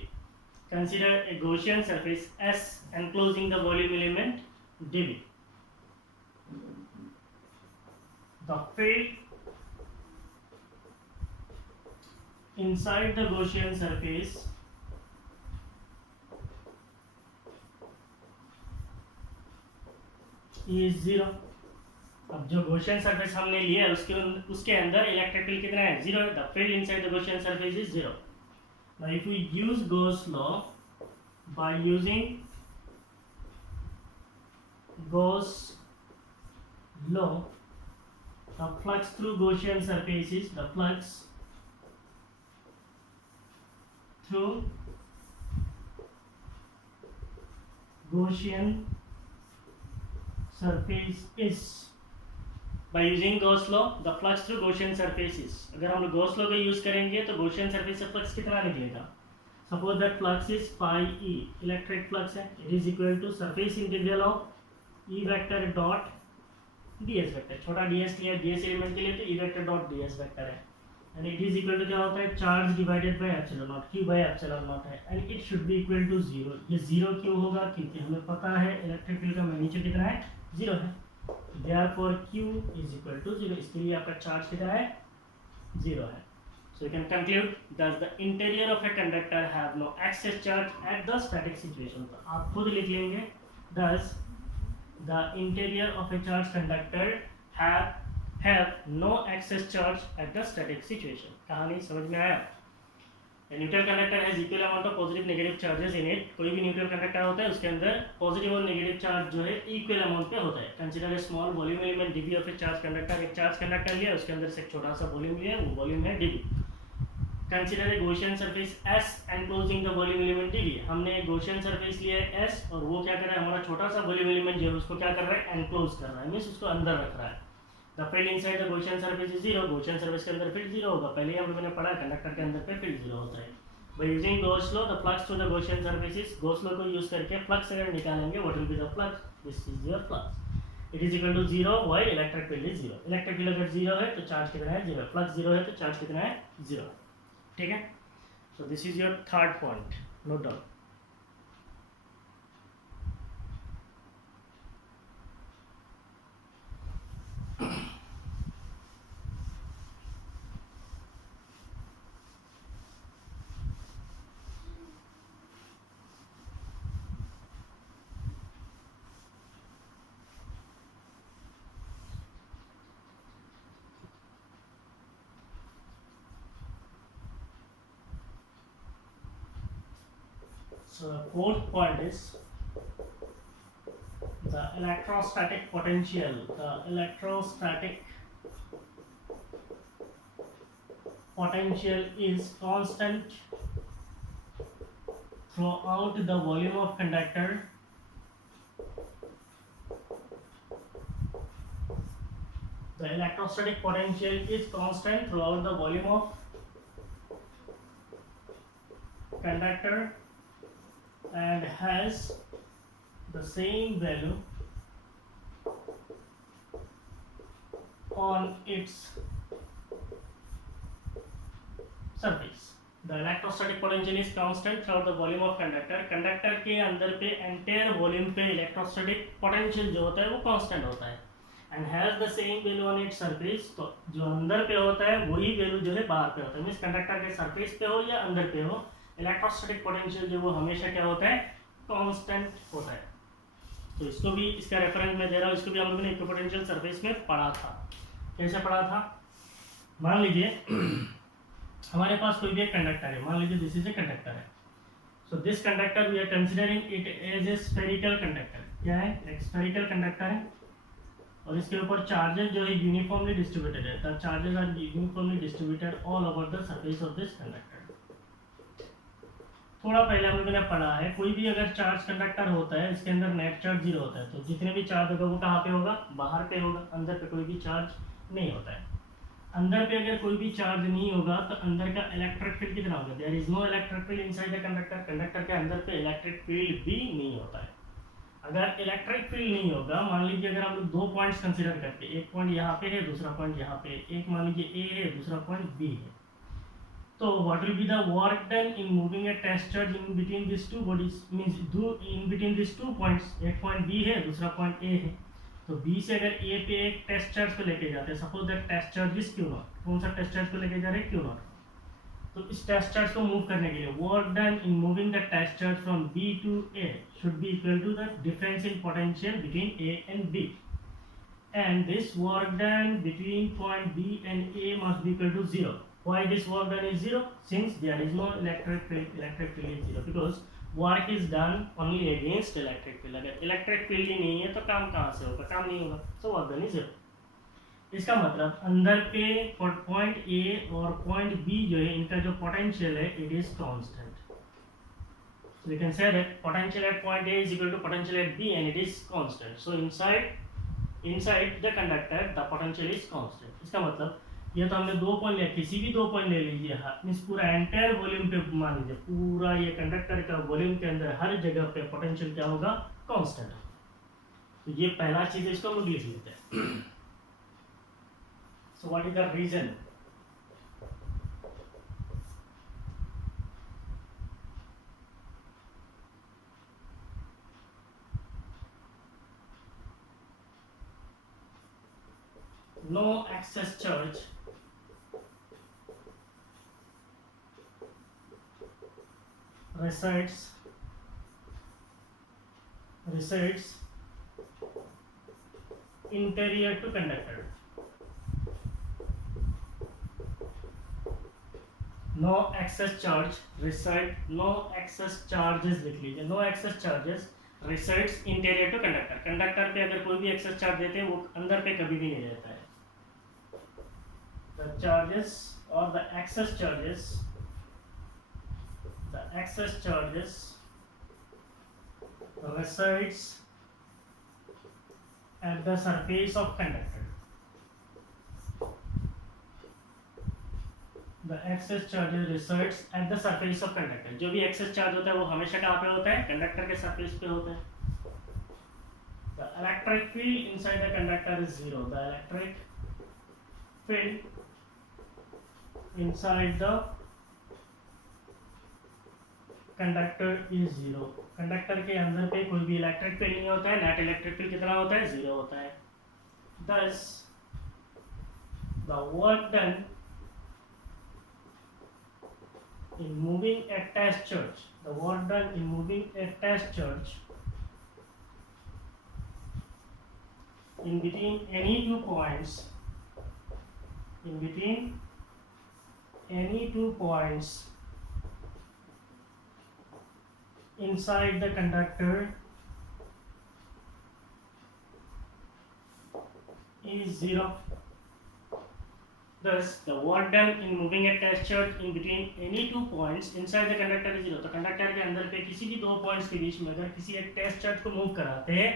Consider a Gaussian surface S enclosing the volume element dV. the field inside the Gaussian surface is 0. अब जो Gaussian surface हमने लिया है उसके अंदर इलेक्ट्रिक फील्ड कितना है? 0 है. The field inside the Gaussian surface is 0. Now if we use Gauss law, by using Gauss law, the flux through Gaussian surfaces, the flux through Gaussian surface is, by using Gauss law, the flux through Gaussian surfaces. अगर हम Gauss law का यूज करेंगे तो Gaussian surface से flux कितना निकलेगा? Suppose that flux is phi e, electric flux है. It is equal to surface integral of E vector dot ds vector. छोटा ds लिया ds एलिमेंट के लिए तो E vector dot ds vector है. And it is equal to क्या होता है? Charge divided by epsilon naught, q by epsilon naught है. And it should be equal to 0. ये 0 क्यों होगा? क्योंकि हमें पता है इलेक्ट्रिक फील्ड का मैग्नीट्यूड कितना है? 0 है. Therefore q is equal to 0. इसके लिए आपका चार्ज कितना है? 0 है. So you can conclude that the interior of a conductor have no excess charge at the static situation. तो आप खुद लिख लेंगे. Thus the interior of a charged conductor have no excess charge at the static situation. कहानी समझ में आया? A neutral conductor has equal amount of positive negative charges in it. कोई भी neutral conductor होता है उसके अंदर पॉजिटिव और नेगेटिव चार्ज जो है इक्वल अमाउंट पे होता है. Consider a small volume element dv of A charge conductor. एक चार्ज कंडक्टर लिया उसके अंदर से एक छोटा सा वॉल्यूम लिया, वो वॉल्यूम है dv. Consider a Gaussian surface s enclosing the volume element dv. हमने एक गॉसियन सरफेस लिया है s और वो क्या कर रहा है? हमारा छोटा सा वॉल्यूम एलिमेंट जो है उसको क्या कर रहा है? एनक्लोज कर रहा है, मींस उसको अंदर रख रहा है. The field inside the Gaussian surface is 0. Gaussian surface के अंदर फील्ड 0 होगा. पहले ही हम लोगों ने पढ़ा कंडक्टर के अंदर पे फील्ड 0 होता है. By using Gauss law, the flux through the Gaussian surfaces, Gauss law को यूज करके फ्लक्स अगर निकालेंगे, what will be the flux? This is your flux. It is equal to 0 while electric field is 0. Electric field अगर 0 है तो चार्ज कितना है? 0. फ्लक्स 0 है तो चार्ज कितना है? 0. ठीक है? So this is your third point. Note down. So the fourth point is the electrostatic potential. The electrostatic potential is constant throughout the volume of conductor. The electrostatic potential is constant throughout the volume of conductor and has the same value on its surface. The electrostatic potential is constant throughout the volume of conductor. Conductor के अंदर पे एंटायर वॉल्यूम पे इलेक्ट्रोस्टैटिक पोटेंशियल जो होता है वो कांस्टेंट होता है. And has the same value on its surface. तो जो अंदर पे होता है वही वैल्यू जो है बाहर पे होता है. मींस कंडक्टर के सरफेस पे हो या अंदर पे हो, इलेक्ट्रोस्टैटिक पोटेंशियल जो वो हमेशा क्या होता है? कांस्टेंट होता है. तो इसको भी, इसका रेफरेंस मैं दे रहा हूँ, इसको भी हम लोगों ने इक्विपोटेंशियल सरफेस में पढ़ा था. कैसे पढ़ा था? मान लीजिए हमारे पास कोई भी एक कंडक्टर है. मान लीजिए दिस इज ए कंडक्टर है. So this conductor we are considering it as a spherical conductor. क्या है? एक स्फेरिकल कंडक्टर है और इसके ऊपर चार्जेस जो है यूनिफॉर्मली डिस्ट्रीब्यूटेड है. The charges are uniformly distributed all over the surface of this conductor. थोड़ा पहले हम लोगों ने पढ़ा है कोई भी अगर चार्ज कंडक्टर होता है इसके अंदर नेट चार्ज 0 होता है. तो जितने भी चार्ज होगा वो कहाँ पे होगा? बाहर पे होगा. अंदर पे कोई भी चार्ज नहीं होता है. अंदर पे अगर कोई भी चार्ज नहीं होगा तो अंदर का इलेक्ट्रिक फील्ड कितना होगा? There is no electric field inside the conductor. Conductor के अंदर पे इलेक्ट्रिक फील्ड भी नहीं होता है. अगर इलेक्ट्रिक फील्ड नहीं होगा, मान लीजिए अगर हम लोग 2 पॉइंट्स कंसीडर करते हैं, एक पॉइंट यहाँ पे है, दूसरा पॉइंट यहाँ पे, एक मान लीजिए ए है, दूसरा पॉइंट बी है. तो what will be the work done in moving a test charge in between these two bodies? Means do in between these 2 points. एक पॉइंट बी है, दूसरा पॉइंट ए है. तो बी से अगर ए पे एक टेस्ट चार्ज को लेके जाते हैं, suppose that test charge is q naught, कौन सा टेस्ट चार्ज को लेके जा रहे हैं, क्यू नॉट। तो इस टेस्ट चार्ज को मूव करने के लिए work done in moving the test charge from B to A should be equal to the difference in potential between A and B, and this work done between point B and A must be equal to 0. Why this work done is 0? Since there is no electric field is 0, because work is done only against electric field. अगर electric field ही नहीं है तो काम कहाँ से होगा, काम नहीं होगा, so work done is 0. इसका मतलब अंदर पे पॉइंट ए और पॉइंट बी जो है इनका जो पोटेंशियल है it is constant, so we can say that potential at point A is equal to potential at B and it is constant. So inside the conductor the potential is constant. इसका मतलब ये तो हमने 2 पॉइंट लिया, किसी भी 2 पॉइंट ले लीजिए, इस पूरा एंटायर वॉल्यूम पे मान लीजिए, पूरा ये कंडक्टर का वॉल्यूम के अंदर हर जगह पे पोटेंशियल क्या होगा, कांस्टेंट। तो ये पहला चीज, इसको हम लिख लेते हैं। So what is the reason? No excess charge resides interior to conductor. No excess charge charges लिख लीजिए, no excess charges resides interior to conductor. Conductor पे अगर कोई भी एक्सेस चार्ज देते हैं वो अंदर पे कभी भी नहीं रहता है। The charges or the excess charges resides at the surface of conductor. The excess charges resides at the surface of conductor. जो भी excess charge होता है वो हमेशा कहाँ पे होता है, कंडक्टर के सरफेस पे होता है। The electric field inside the conductor is 0. The electric field inside the conductor is 0. Conductor के अंदर पे कोई भी इलेक्ट्रिक फील्ड नहीं होता है, नेट इलेक्ट्रिक फील्ड कितना होता है, 0 होता है। Thus the work done in moving a test charge, in between any 2 points, inside the conductor is 0. Thus the work done in moving a test charge in between any 2 points inside the conductor is 0. तो कंडक्टर के अंदर पे किसी भी 2 पॉइंट्स के बीच में अगर किसी एक टेस्ट चार्ज को मूव कराते हैं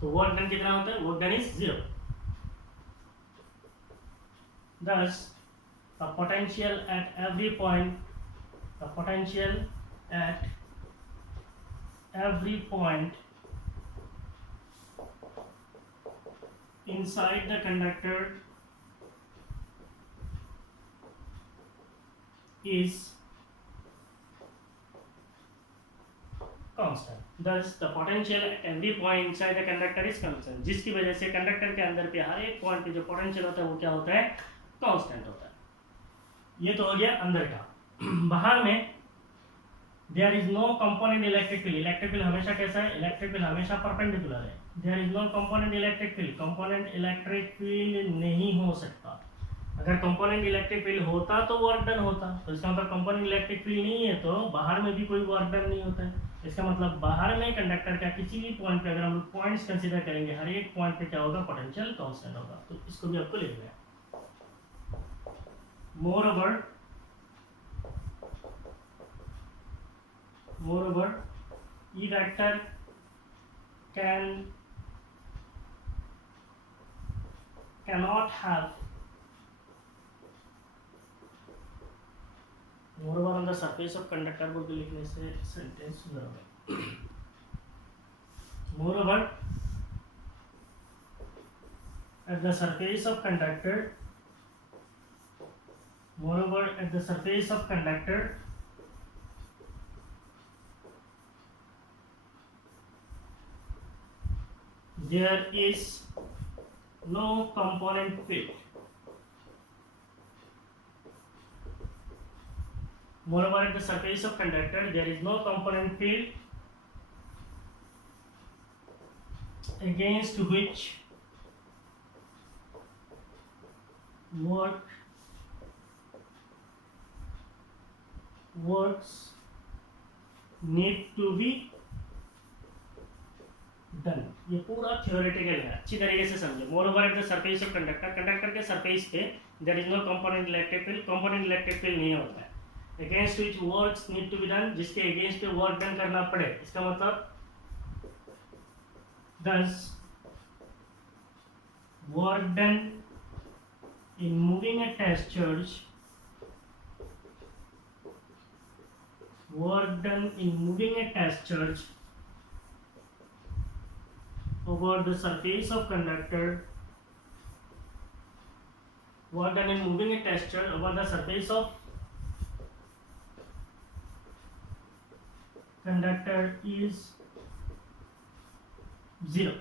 तो वर्क डन कितना होता है, work done is 0. Thus the potential at every point inside the conductor is constant. Thus the potential at every point inside the conductor is constant, जिसकी वजह से कंडक्टर के अंदर पे हर एक पॉइंट पे जो पोटेंशियल होता है वो क्या होता है, कांस्टेंट होता है। ये तो हो गया अंदर का। बाहर में there is no component electric field हमेशा कैसा है, इलेक्ट्रिक फील्ड हमेशा परपेंडिकुलर है। There is no component electric field नहीं हो सकता। अगर कंपोनेंट इलेक्ट्रिक फील्ड होता तो वर्क डन होता, तो इसका मतलब कंपोनेंट इलेक्ट्रिक फील्ड नहीं है तो बाहर में भी कोई वर्क डन नहीं होता है। इसका मतलब बाहर में कंडक्टर का किसी भी पॉइंट पे अगर हम लोग पॉइंट्स कंसीडर करेंगे, हर एक पॉइंट पे क्या होगा, पोटेंशियल कांस्टेंट होगा। तो इसको भी आपको लिखना है। moreover E vector cannot have moreover on the surface of conductor बोल के लिखने से सेंटेंस सुधर होगा। moreover at the surface of conductor there is no component field. Moreover, at the surface of conductor there is no component field against which works need to be done. ये पूरा थियोरेटिकल है, अच्छी तरीके से समझे. Moreover, at the surface of conductor, conductor के सरफेस पे there is no component electric field, component electric field नहीं होता है. Against which works need to be done, जिसके against पे work done करना पड़े. इसका मतलब thus work done in moving a test charge, work done in moving a test charge over the surface of conductor, work done in moving a test charge over the surface of conductor is 0.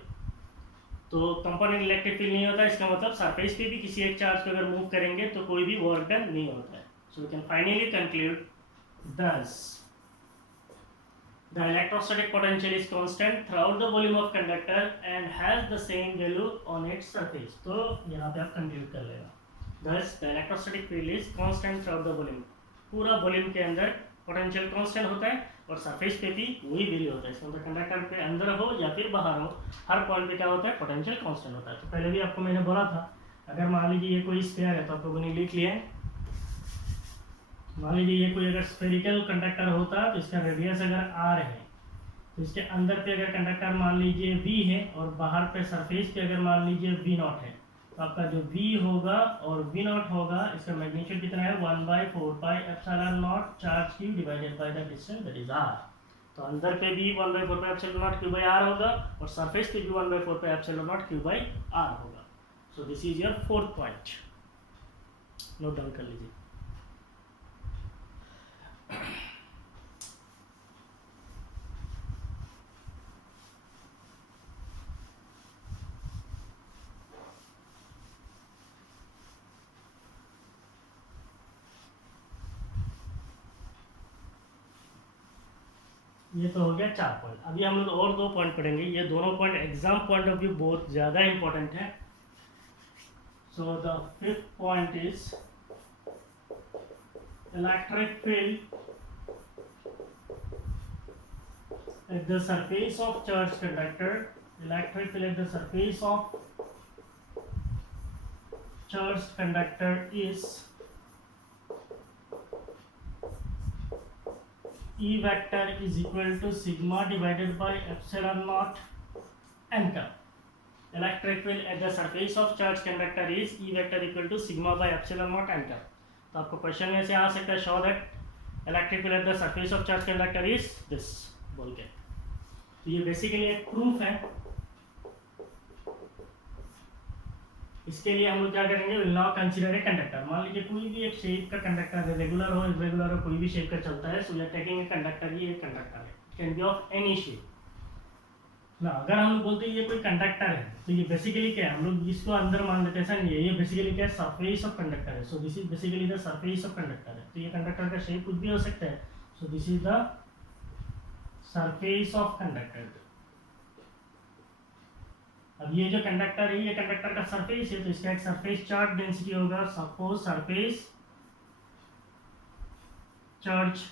तो कंपोनेंट इलेक्ट्रिक फील्ड नहीं होता, इसका मतलब सरफेस पे भी किसी एक चार्ज को अगर मूव करेंगे तो कोई भी वर्क डन नहीं होता है. So we can finally conclude thus the electrostatic potential is constant throughout the volume of conductor and has the same value on its surface. तो यहाँ पे आप कंक्लूड कर लेगा. thus the electrostatic field is constant throughout the volume. पूरा वॉल्यूम के अंदर पोटेंशियल कांस्टेंट होता है और सरफेस पे भी वही वैल्यू होता है. इसका मतलब कंडक्टर पे अंदर हो या फिर बाहर हो, हर पॉइंट पे क्या होता है, पोटेंशियल कांस्टेंट होता है. तो पहले भी आपको मैंने बोला था, अगर मान लीजिए ये कोई स्फीयर है तो आप लोगों ने लिख लिया है. मान लीजिए ये कोई अगर स्फेरिकल कंडक्टर होता तो इसका रेडियस अगर r है तो इसके अंदर पे अगर कंडक्टर मान लीजिए v है और बाहर पे सरफेस पे अगर मान लीजिए v0 है, तो आपका जो v होगा और v0 होगा, इसका मैग्नीट्यूड कितना है 1/4πε0 charge Q divided by the distance that is r. तो अंदर पे भी 1/4πε0 q/r होगा और सरफेस पे भी 1/4πε0 q/r होगा. सो this is your fourth point, note down कर लीजिए. ये तो हो गया 4 पॉइंट. अभी हम लोग और 2 पॉइंट पढ़ेंगे. ये दोनों point exam point of view बहुत ज़्यादा इंपॉर्टेंट है. So the fifth point is electric field at the surface of charged conductor. Electric field at the surface of charged conductor is E vector is equal to sigma divided by epsilon naught n cap. Electric field at the surface of charged conductor is E vector equal to sigma by epsilon naught n cap. तो आपको क्वेश्चन में से आ सकता है show that electric field at the surface of charge conductor is this बोल के. तो ये बेसिकली एक प्रूफ है. इसके लिए हम लोग क्या करेंगे, will now consider a conductor. मान लीजिए कोई भी एक शेप का कंडक्टर है, रेगुलर हो इरेगुलर हो, कोई भी शेप का चलता है. So we are taking a conductor. ये एक कंडक्टर है, can be of any shape ना. अगर हम लोग बोलते हैं ये कोई कंडक्टर है तो ये बेसिकली क्या है, हम लोग इसको अंदर मान लेते हैं. ऐसा नहीं है, ये बेसिकली क्या है, सरफेस ऑफ कंडक्टर है. So this is basically the surface of conductor है. तो ये कंडक्टर का शेप कुछ भी हो सकता है. So this is the surface of conductor. अब ये जो कंडक्टर है, ये कंडक्टर का सरफेस है, तो इसका एक सरफेस चार्ज डेंसिटी होगा. सपोज सरफेस चार्ज,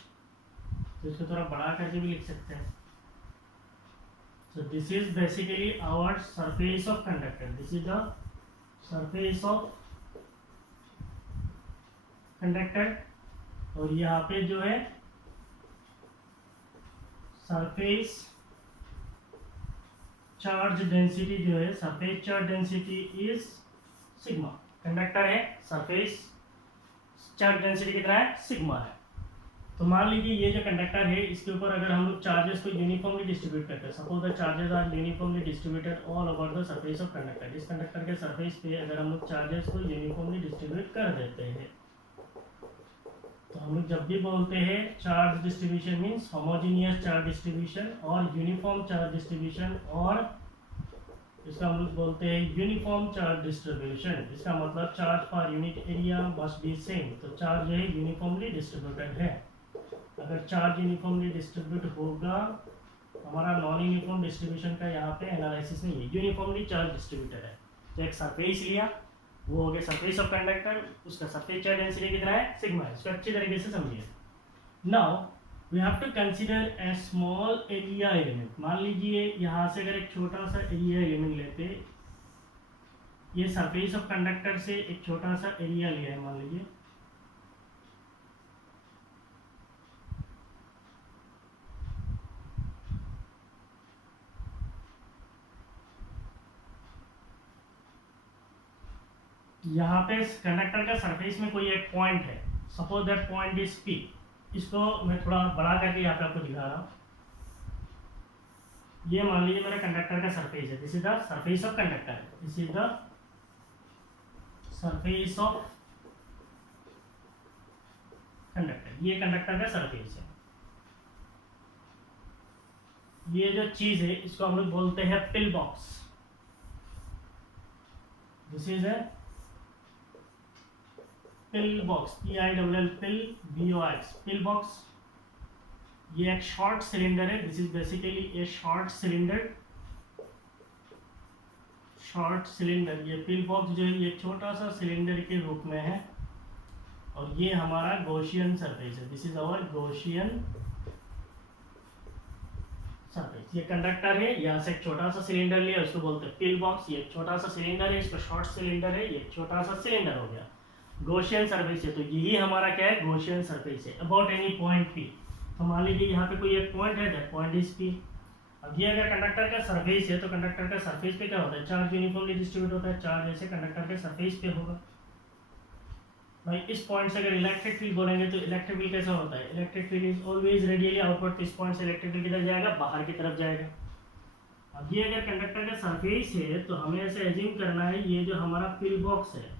तो इसको थोड़ा बड़ा करके भी लिख सकते हैं. So this is basically our surface of conductor. This is the surface of conductor. और यहाँ पे जो है सरफेस चार्ज डेंसिटी जो है, surface charge density is sigma. Conductor है, सरफेस चार्ज डेंसिटी कितना है, सिग्मा है. तो मान लीजिए ये जो कंडक्टर है, इसके ऊपर अगर हम लोग चार्जेस को यूनिफॉर्मली डिस्ट्रीब्यूट करते हैं. Suppose the charges are uniformly distributed all over the surface of conductor. इस कंडक्टर के सरफेस पे अगर हम लोग चार्जेस को यूनिफॉर्मली डिस्ट्रीब्यूट कर देते हैं, तो हम लोग जब भी बोलते हैं charge distribution means homogeneous charge distribution और यूनिफॉर्म चार्ज डिस्ट्रीब्यूशन और इसका हम लोग बोलते हैं यूनिफॉर्म चार्ज डिस्ट्रीब्यूशन। इसका मतलब charge per unit area must be same. तो चार्ज जो है यूनिफॉर्मली डिस्ट्रीब्यूटेड है। अगर चार्ज यूनिफॉर्मली डिस्ट्रीब्यूट होगा, हमारा नॉन यूनिफॉर्म डिस्ट्रीब्यूशन का यहाँ पे एनालिसिस नहीं है, यूनिफॉर्मली चार्ज डिस्ट्रीब्यूटेड है। तो एक सरफेस लिया, वो हो गया सरफेस ऑफ कंडक्टर, उसका सरफेस चार्ज डेंसिटी कितना है, सिग्मा है। इसको अच्छी तरीके से समझिए। Now we have to consider a small area element. मान लीजिए यहाँ से अगर एक छोटा सा एरिया एलिमेंट लेते, ये सरफेस ऑफ कंडक्टर से एक छोटा सा एरिया लिया है, मान लीजिए यहाँ पे कंडक्टर का सरफेस में कोई एक पॉइंट है, suppose that point is P. इसको मैं थोड़ा बड़ा करके यहाँ पे आपको दिखा रहा हूँ। ये मान लीजिए मेरा कंडक्टर का सरफेस है, this is the surface of conductor, this is the surface of conductor. ये कंडक्टर का सरफेस है। ये जो चीज है इसको हम लोग बोलते हैं pill box. This is A pill box, PILL pill BOX, pill box. ये एक शॉर्ट सिलेंडर है, this is basically A short cylinder. Short cylinder, ये पिल बॉक्स जो है ये छोटा सा सिलेंडर के रूप में है, और ये हमारा गॉसियन सरफेस है, this is our Gaussian surface. ये कंडक्टर है, यहाँ से एक छोटा सा सिलेंडर लिया, उसको बोलते हैं पिल बॉक्स। ये छोटा सा सिलेंडर है, इसका शॉर्ट सिलेंडर है, ये छोटा सा सिलेंडर हो गया, गॉसियन सरफेस है। तो यही हमारा क्या है, गॉसियन सरफेस है अबाउट एनी पॉइंट पी। तो मान लीजिए यहाँ पे कोई एक पॉइंट है, दैट पॉइंट इज पी। अब ये अगर कंडक्टर का सरफेस है, तो कंडक्टर का सरफेस पे क्या होता है, चार्ज यूनिफॉर्मली डिस्ट्रीब्यूट होता है। चार्ज ऐसे कंडक्टर के सरफेस पे होगा। भाई इस पॉइंट से अगर इलेक्ट्रिक फील्ड बोलेंगे तो इलेक्ट्रिक फील्ड कैसा होता है, electric field is always radially outward. इस पॉइंट से इलेक्ट्रिक फील्ड किधर जाएगा, बाहर की तरफ जाएगा। अब ये अगर कंडक्टर का सरफेस है, तो हमें ऐसे एज्यूम करना है, ये जो हमारा पिल बॉक्स है,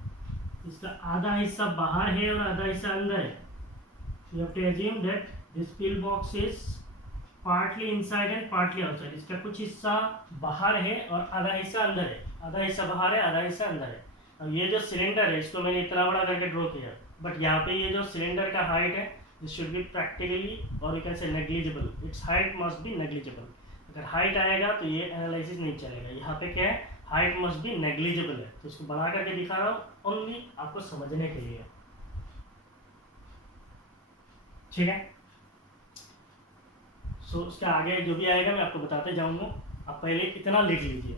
इसका आधा हिस्सा बाहर है और आधा हिस्सा अंदर है। You have to assume that this pill box is partly inside and partly outside. इसका कुछ हिस्सा बाहर है और आधा हिस्सा अंदर है, आधा हिस्सा बाहर है, आधा हिस्सा अंदर है। अब ये जो सिलेंडर है, इसको मैंने इतना बड़ा करके ड्रॉ किया, बट यहाँ पे ये जो सिलेंडर का हाइट है, दिस शुड बी प्रैक्टिकली और you can say negligible, it's height must be negligible. अगर हाइट आएगा तो ये एनालिसिस नहीं चलेगा। यहाँ पे क्या है, हाइट मस्ट बी नेग्लिजिबल है। तो इसको बड़ा करके दिखा रहा हूँ ओनली आपको समझने के लिए, ठीक है। सो उसके आगे जो भी आएगा मैं आपको बताते जाऊंगा। आप पहले इतना लिख लीजिए,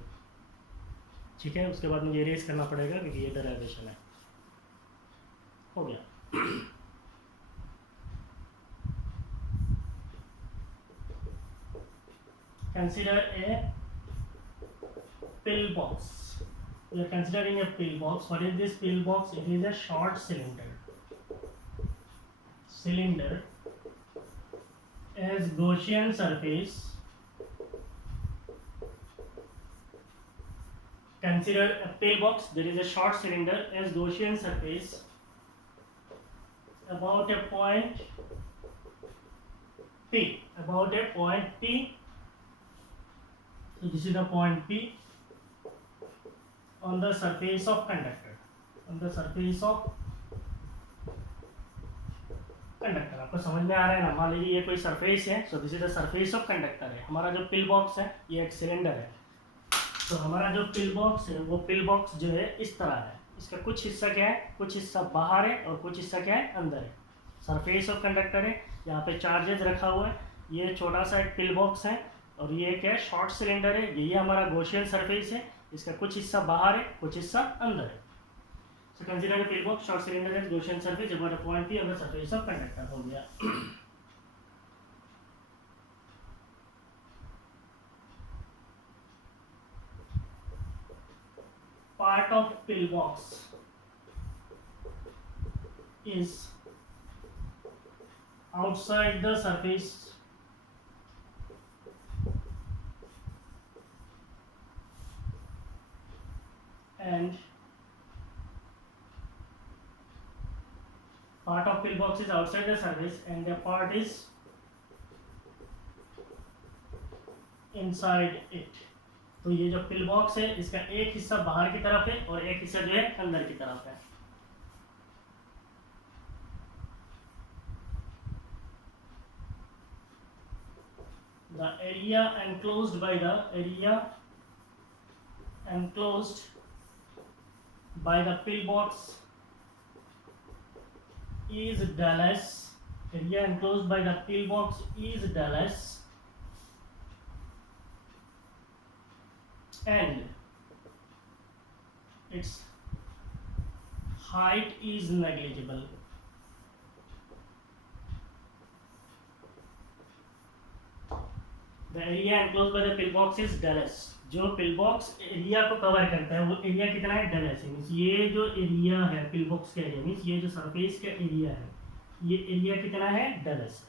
ठीक है। उसके बाद मुझे इरेज करना पड़ेगा क्योंकि ये डेरिवेशन है। हो गया। Consider a pill box. We are considering a pill box. What is this pill box? It is a short cylinder. Cylinder as Gaussian surface. Consider a pill box. There is a short cylinder as Gaussian surface about a point P. About a point P. So this is the point P. On the surface of conductor, on the surface of conductor. आपको समझ में आ रहा है ना। मान लीजिए ये कोई सरफेस है, so this is the surface of conductor है। हमारा जो पिल बॉक्स है ये एक सिलेंडर है। तो हमारा जो पिल बॉक्स है वो पिल बॉक्स जो है इस तरह है। इसका कुछ हिस्सा क्या है, कुछ हिस्सा बाहर है और कुछ हिस्सा क्या है, अंदर है। सरफेस ऑफ कंडक्टर है, यहाँ पे चार्जेस रखा हुआ है। ये छोटा सा एक पिल बॉक्स है और ये क्या है, शॉर्ट सिलेंडर है। यही हमारा गॉसियन सरफेस है। इसका कुछ हिस्सा बाहर है, कुछ हिस्सा अंदर है। So consider a pill box, short cylinder as Gaussian surface about a point P on the surface of conductor। हो गया। Part of pill box is outside the surface and part of pill box is outside the surface and the part is inside it. तो ये जो पिल बॉक्स है इसका एक हिस्सा बाहर की तरफ है और एक हिस्सा जो है अंदर की तरफ है। The area enclosed by the pillbox is Dallas. Area enclosed by the pillbox is Dallas, and its height is negligible. The area enclosed by the pillbox is Dallas. जो पिलबॉक्स एरिया को कवर करता है वो एरिया कितना है, डैलस है। मीन्स ये जो एरिया है पिलबॉक्स का एरिया, मीन्स ये जो सरफेस का एरिया है ये एरिया कितना है, डैलस है।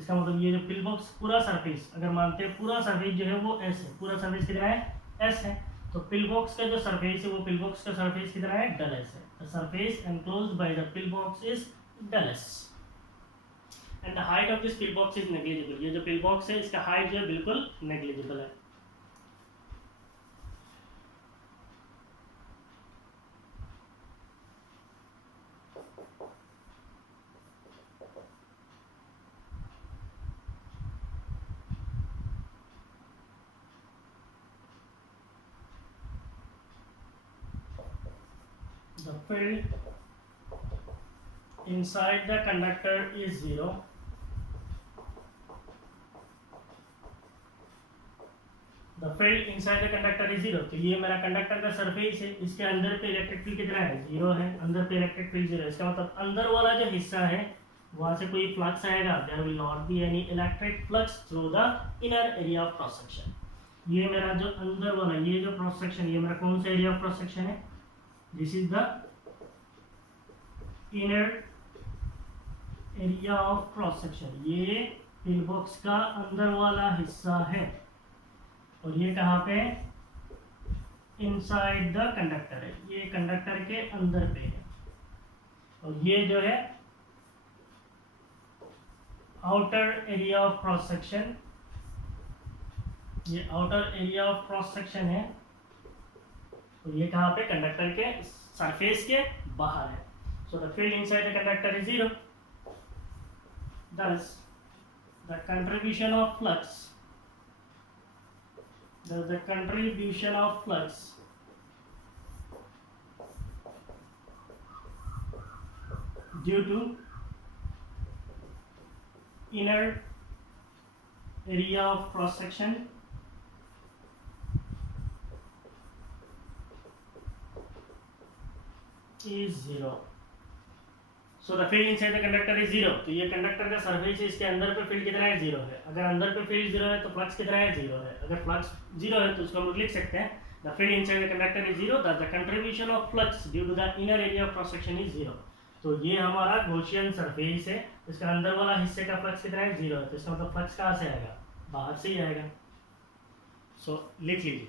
इसका मतलब ये जो पिलबॉक्स पूरा सरफेस, अगर मानते हैं पूरा सरफेस जो है वो एस है, पूरा सरफेस कितना है, एस है, तो पिलबॉक्स का जो सरफेस है वो पिलबॉक्स का सरफेस कितना है, डैलस है। The surface enclosed by the pillbox is Dallas and the height of this pillbox is negligible. ये जो पिलबॉक्स है इसका हाइट जो है बिल्कुल नेग्लिजिबल है। The field inside the conductor is 0. The field inside the conductor is 0. तो ये मेरा कंडक्टर का सरफेस है, इसके अंदर पे इलेक्ट्रिक फील्ड कितना है, 0 है। अंदर पे इलेक्ट्रिक फील्ड 0 है, इसका मतलब अंदर वाला जो हिस्सा है वहां से कोई फ्लक्स आएगा, there will not be any electric flux through the inner area of cross section. ये मेरा जो अंदर वाला ये जो क्रॉस सेक्शन, ये मेरा कौन सा एरिया ऑफ क्रॉस सेक्शन है, this is the inner area of cross section. ये पिलबॉक्स का अंदर वाला हिस्सा है और ये कहाँ पे, इनसाइड द कंडक्टर है, ये कंडक्टर के अंदर पे है। और ये जो है outer area of cross section, ये outer area of cross section है और ये कहाँ पे, कंडक्टर के सरफेस के बाहर है। So the field inside the conductor is 0. Thus, the contribution of flux due to inner area of cross section is 0. So the field inside the conductor is 0. तो ये कंडक्टर का सरफेस है, इसके अंदर पे फील्ड कितना है, 0 है। अगर अंदर पे फील्ड 0 है तो फ्लक्स कितना है, 0 है। अगर फ्लक्स 0 है तो उसको हम लिख सकते हैं the field inside the conductor is 0, thus the contribution of flux due to the inner area of cross section is 0. तो ये हमारा गॉसियन सरफेस है, इसका अंदर वाला हिस्से का फ्लक्स कितना है, 0 है। तो इसका मतलब फ्लक्स कहाँ से आएगा, बाहर से ही आएगा। सो लिख लीजिए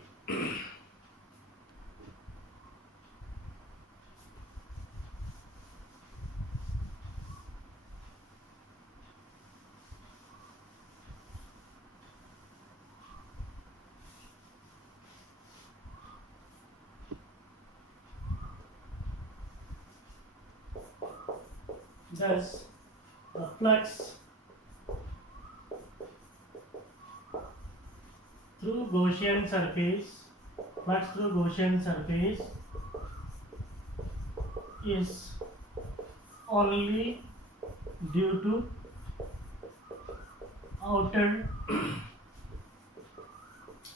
thus the flux through Gaussian surface is only due to outer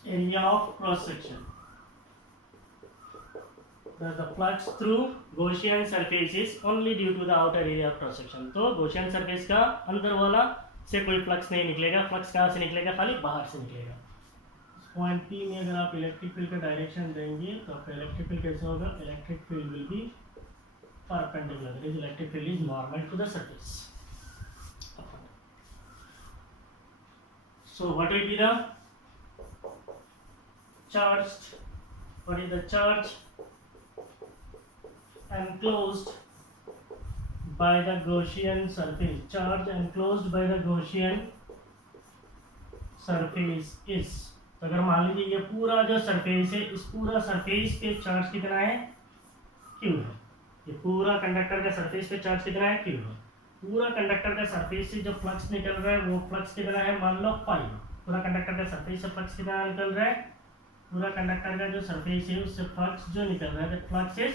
area of cross section. The flux through Gaussian surface is only due to the outer area of cross section. तो Gaussian surface का अंदर वाला से कोई फ्लक्स नहीं निकलेगा, फ्लक्स कहाँ से निकलेगा, खाली बाहर से निकलेगा। पॉइंट पी में अगर आप इलेक्ट्रिक फील्ड का डायरेक्शन देंगे तो आपका इलेक्ट्रिक फील्ड कैसे होगा, electric field will be perpendicular, that is electric field is normal to the surface. So what will be the charged, what is the charge enclosed by the Gaussian surface, charge enclosed by the Gaussian surface is तो अगर मान लीजिए ये पूरा जो सरफेस है, इस पूरा सरफेस पे चार्ज कितना है, क्यू है। ये पूरा कंडक्टर का सरफेस पे चार्ज कितना है, क्यू है। पूरा कंडक्टर का सरफेस से जो फ्लक्स निकल रहा है वो फ्लक्स कितना है, मान लो पाई। पूरा कंडक्टर का सरफेस से फ्लक्स कितना निकल रहा है, पूरा कंडक्टर का जो सरफेस है उससे फ्लक्स जो निकल रहा है, फ्लक्स इज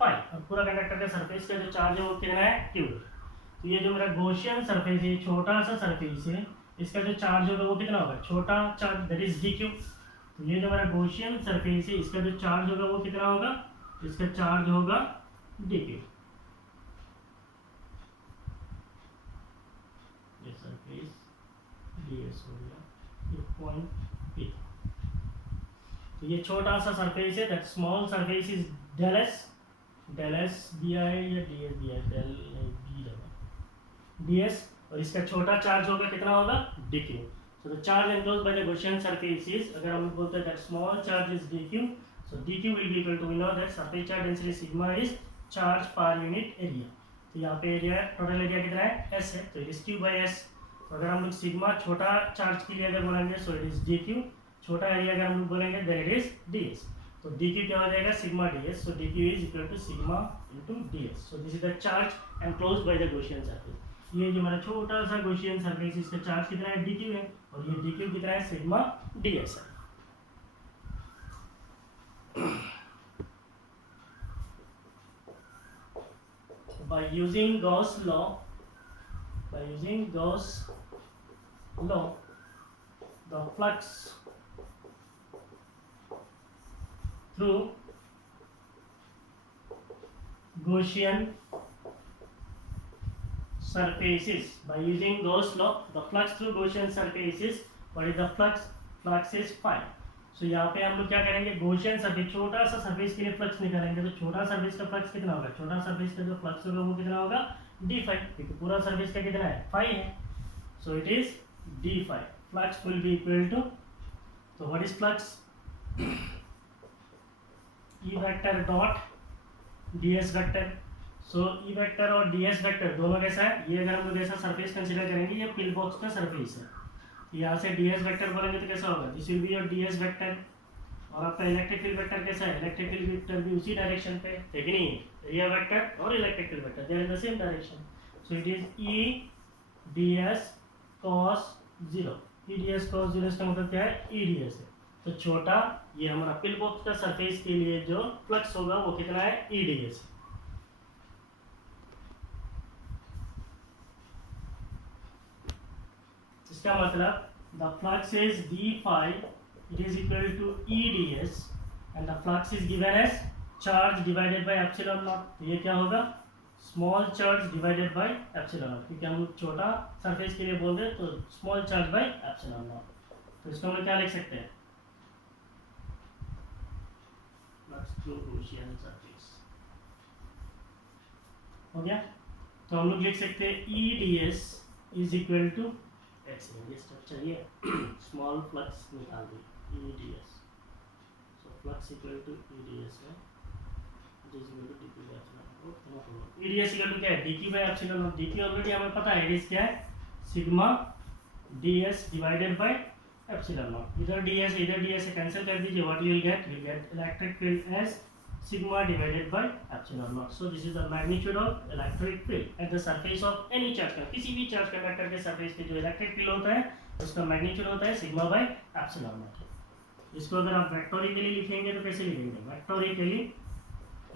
पाई। और पूरा कंडक्टर का सरफेस का जो चार्ज है वो कितना है, क्यू। तो ये जो मेरा गॉसियन सरफेस है, छोटा सा सरफेस है, इसका जो चार्ज होगा वो कितना होगा, छोटा charge, that is d Q. तो ये जो मेरा गॉसियन सरफेस है, इसका जो चार्ज होगा वो कितना होगा, इसका चार्ज होगा डी क्यू। ये सरफेस डी एस हो गया, ये पॉइंट पी। तो ये छोटा सा सरफेस है, that small surface is del s. Del s दिया है या डी एस दिया है, डेल डी होगा डी एस। और इसका छोटा चार्ज होगा कितना होगा, d q. So the charge enclosed by the Gaussian surface is, अगर हम बोलते हैं that small charge is d q, so d q will be equal to, we know that surface charge density sigma is charge per unit area. तो यहाँ पे एरिया, टोटल एरिया कितना है, एस है, तो it is Q by S. तो अगर हम लोग सिग्मा छोटा चार्ज के लिए अगर बोलेंगे, so it is d q. छोटा एरिया अगर हम लोग बोलेंगे, then it is d s. तो डी क्यू क्या हो जाएगा, sigma D S. So d q is equal to sigma into d S. So this is the charge enclosed by the Gaussian surface. ये जो हमारा छोटा सा गॉसियन सरफेस, इसका चार्ज कितना है, डी क्यू है, और ये डी क्यू कितना है, सिग्मा डी एस है। By using Gauss law, the flux through Gaussian surfaces, by using Gauss law, the flux through Gaussian surfaces, what is the flux? Flux is phi. So यहाँ पे हम लोग क्या करेंगे, गॉसियन सरफेस, छोटा सा सरफेस के लिए फ्लक्स निकालेंगे। तो छोटा सरफेस का फ्लक्स कितना होगा, छोटा सरफेस का जो फ्लक्स होगा वो कितना होगा, डी फाई, क्योंकि पूरा सरफेस का कितना है, फाई है। So it is D phi. Flux will be equal to, तो what is flux, E vector dot D S vector. So E vector और डी एस वेक्टर दोनों कैसा है, ये अगर हम लोग ऐसा सरफेस कंसीडर करेंगे, ये पिल बॉक्स का सरफेस है। यहाँ से डी एस वेक्टर बोलेंगे तो कैसा होगा, this will be your D S vector. और आपका इलेक्ट्रिक फील्ड वेक्टर कैसा है, इलेक्ट्रिक फील्ड वेक्टर भी उसी डायरेक्शन पे है कि नहीं, एरिया वेक्टर और electric field vector they are in the same direction. So it is E D S cos zero. E D S cos zero इसका मतलब क्या है, ई डी एस है। तो छोटा ये हमारा पिल बॉक्स का सरफेस के लिए जो फ्लक्स होगा वो कितना है, ई डी एस। इसका मतलब the flux is d phi, it is equal to e ds, and the flux is given as charge divided by epsilon naught। तो ये क्या होगा, small charge divided by epsilon not, क्योंकि हम छोटा सरफेस के लिए बोल रहे हैं तो small charge by epsilon not. तो इसको हम क्या लिख सकते हैं, फ्लक्स थ्रू गॉसियन सरफेस हो गया। तो हम लोग लिख सकते हैं E D S is equal to, ये स्ट्रक्चर ये स्मॉल फ्लक्स निकाल दी, E D S. So flux equal to E D S है, D equal to D Q by epsilon. E D S equal to क्या है, D Q by epsilon. D Q already हमें पता है, इट क्या है, sigma D S divided by epsilon naught. इधर डी एस कैंसिल कर दीजिए, what you will get electric field as sigma divided by epsilon naught. So this is the magnitude of electric field at the surface of any charge। किसी भी चार्ज कंडक्टर के सरफेस पे जो इलेक्ट्रिक फील्ड होता है उसका मैग्नीट्यूड होता है सिग्मा बाय एप्सिलॉन नॉट। इसको अगर आप वेक्टोरिकली लिखेंगे तो कैसे लिखेंगे, vectorically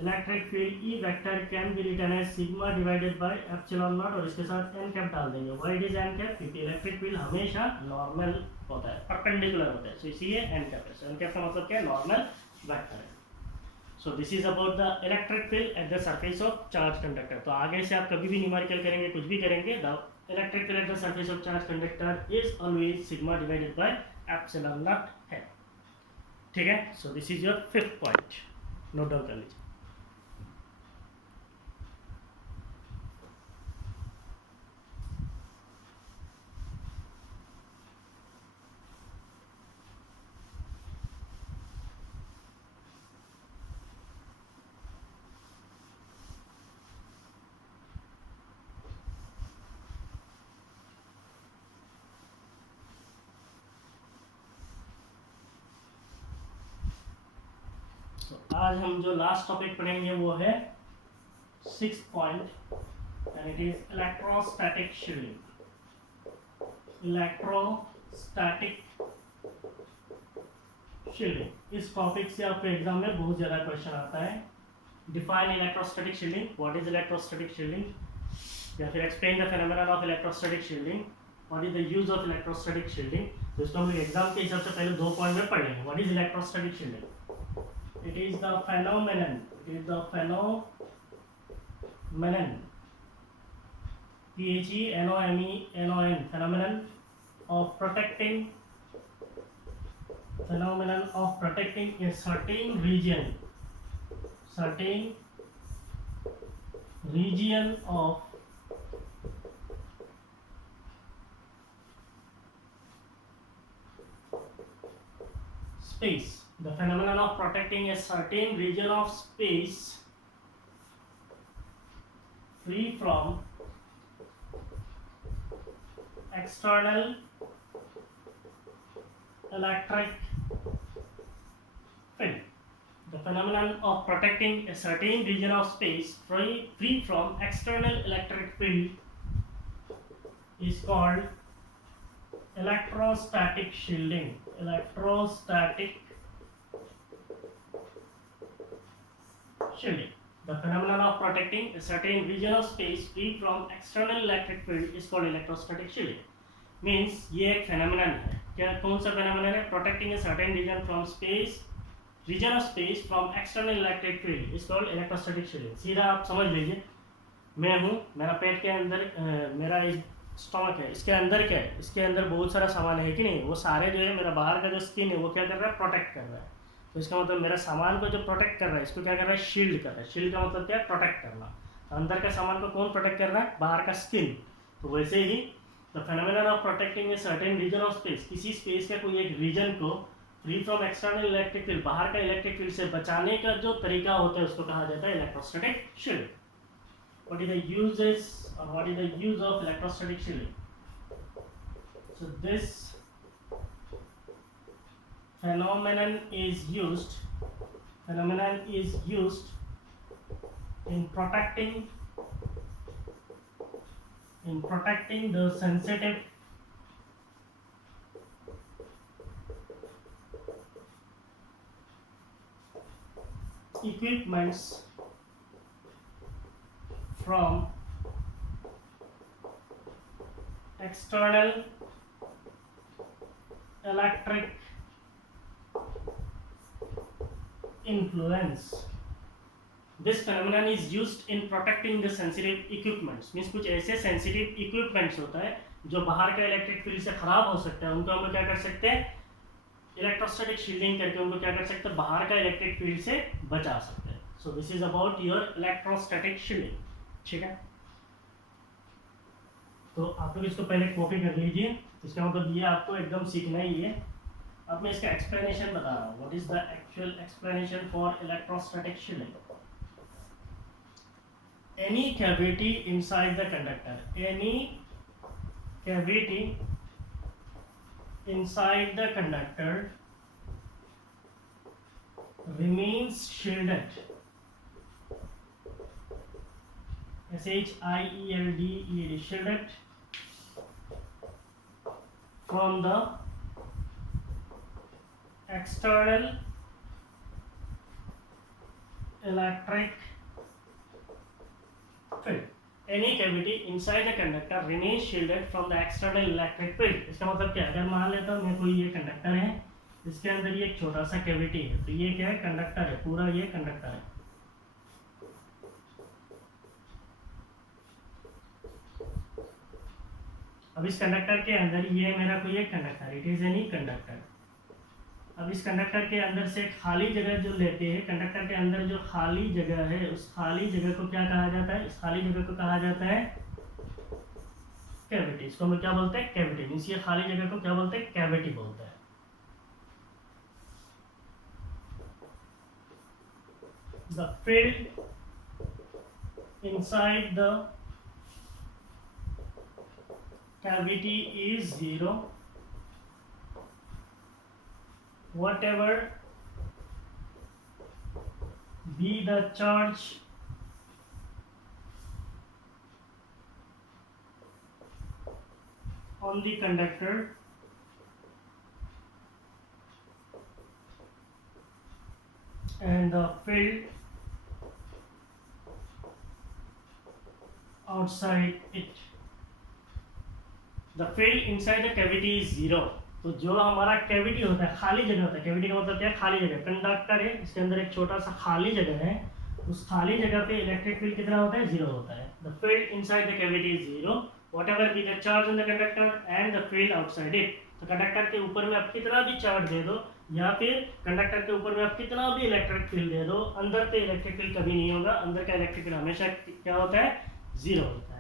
electric field E vector can be written as sigma divided by epsilon naught, और इसके साथ एन कैप डाल देंगे। Why it is N cap, क्योंकि इलेक्ट्रिक फील्ड हमेशा नॉर्मल होता है, परपेंडिकुलर होता है, सो इसलिए एन कैप है। एन कैप का मतलब क्या है, नॉर्मल वेक्टर है। So this is about the electric field at the surface of charge conductor। तो आगे से आप कभी भी न्यूमेरिकल करेंगे, कुछ भी करेंगे, the electric field at the surface of charge conductor is always sigma divided by epsilon naught है, ठीक है। So this is your 5th point, note down कर लीजिए। आज हम जो लास्ट टॉपिक पढ़ेंगे वो है 6 point and it is electrostatic shielding. Electrostatic shielding, इस टॉपिक से आपके एग्जाम में बहुत ज़्यादा क्वेश्चन आता है। Define electrostatic shielding, what is electrostatic shielding, या फिर explain the phenomenon of electrostatic shielding, what is the use of electrostatic shielding. तो इसको हम एग्जाम के हिसाब से पहले 2 पॉइंट में पढ़ लेंगे। What is electrostatic shielding? It is the phenomenon. It is the phenomenon. Phenomenon. Phenomenon of protecting. Phenomenon of protecting a certain region. Certain region of space. The phenomenon of protecting a certain region of space free from external electric field. The phenomenon of protecting a certain region of space free from external electric field is called electrostatic shielding. Electrostatic shielding. The phenomenon of protecting a certain region of space free from external electric field is called electrostatic shielding. Means ये एक phenomenon है। क्या कौन सा phenomenon है? Protecting a certain region of space from external electric field is called electrostatic shielding. सीधा आप समझ लीजिए, मैं हूँ, मेरा पेट के अंदर मेरा स्टमक है, इसके अंदर क्या है? इसके अंदर बहुत सारा सामान है कि नहीं? वो सारे जो है मेरा बाहर का जो स्किन है वो क्या कर रहा है? प्रोटेक्ट कर रहा है। तो इसका मतलब मेरा सामान को जो प्रोटेक्ट कर रहा है इसको क्या कर रहा है? शील्ड कर रहा है। शील्ड का मतलब क्या है? प्रोटेक्ट करना। तो अंदर का सामान को कौन प्रोटेक्ट कर रहा है? बाहर का स्किन। तो वैसे ही the phenomenon of protecting a certain region of space, किसी स्पेस का कोई एक रीजन को free from external electric field, बाहर का इलेक्ट्रिक फील्ड से बचाने का जो तरीका होता है उसको कहा जाता है electrostatic shield. What is the uses or what is the use of electrostatic shielding? So this phenomenon is used in protecting the sensitive equipments from external electric influence. This phenomenon is used in protecting the sensitive equipments. Means कुछ ऐसे sensitive equipments होता है जो बाहर का इलेक्ट्रिक फील्ड से खराब हो सकता है, उनको हम क्या कर सकते हैं? इलेक्ट्रोस्टैटिक शील्डिंग करके उनको क्या कर सकते हैं? बाहर का इलेक्ट्रिक फील्ड से बचा सकते हैं। So this is about your electrostatic shielding. ठीक है, तो आप लोग इसको पहले कॉपी कर लीजिए। इसका मतलब ये आपको एकदम सीखना ही है। अब मैं इसका एक्सप्लेनेशन बता रहा हूँ। What is the actual explanation for electrostatic shielding? Any cavity inside the conductor, any cavity inside the conductor remains shielded. SHIELDED, shielded from the external electric field. Any cavity inside the conductor remains shielded from the external electric field. इसका मतलब क्या है? अगर मान लेता हूँ मैं कोई ये कंडक्टर है, इसके अंदर ये एक छोटा सा कैविटी है, तो ये क्या है? कंडक्टर है, पूरा ये कंडक्टर है। अब इस कंडक्टर के अंदर ये मेरा कोई एक conductor, it is any conductor. अब इस कंडक्टर के अंदर से खाली जगह जो लेते हैं, कंडक्टर के अंदर जो खाली जगह है उस खाली जगह को क्या कहा जाता है? इस खाली जगह को कहा जाता है कैविटी। इसको हम क्या बोलते हैं? कैविटी। मींस ये खाली जगह को क्या बोलते हैं? कैविटी बोलते हैं। The field inside the cavity is zero. Whatever be the charge on the conductor and the field outside it. The field inside the cavity is zero. तो जो हमारा कैविटी होता है, खाली जगह होता है, कैविटी का मतलब क्या है, खाली जगह। कंडक्टर है, इसके अंदर एक छोटा सा खाली जगह है, उस खाली जगह पे इलेक्ट्रिक फील्ड कितना होता है, जीरो होता है। The field inside the cavity is zero whatever be the charge on the conductor and the field outside it. तो कंडक्टर के ऊपर में आप कितना भी चार्ज दे दो या फिर कंडक्टर के ऊपर में आप कितना भी इलेक्ट्रिक फील्ड दे दो, अंदर पे इलेक्ट्रिक फील्ड कभी नहीं होगा। अंदर का इलेक्ट्रिक फील्ड हमेशा क्या होता है, जीरो होता है।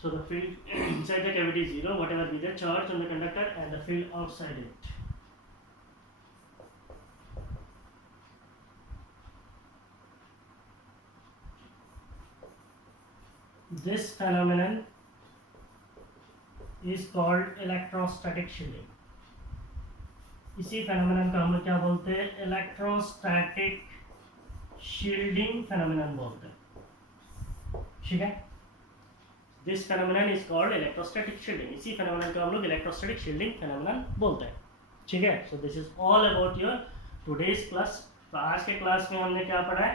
So the field inside the cavity is zero whatever be the charge on the conductor and the field outside it. This phenomenon is called electrostatic shielding. इसी phenomenon का हम लोग क्या बोलते हैं, electrostatic shielding phenomenon बोलते हैं। ठीक है, this phenomenon is called electrostatic shielding। इसी phenomenon को हम लोग electrostatic shielding phenomenon बोलते हैं। ठीक है, so this is all about your today's class। तो आज के क्लास में हमने क्या पढ़ा है,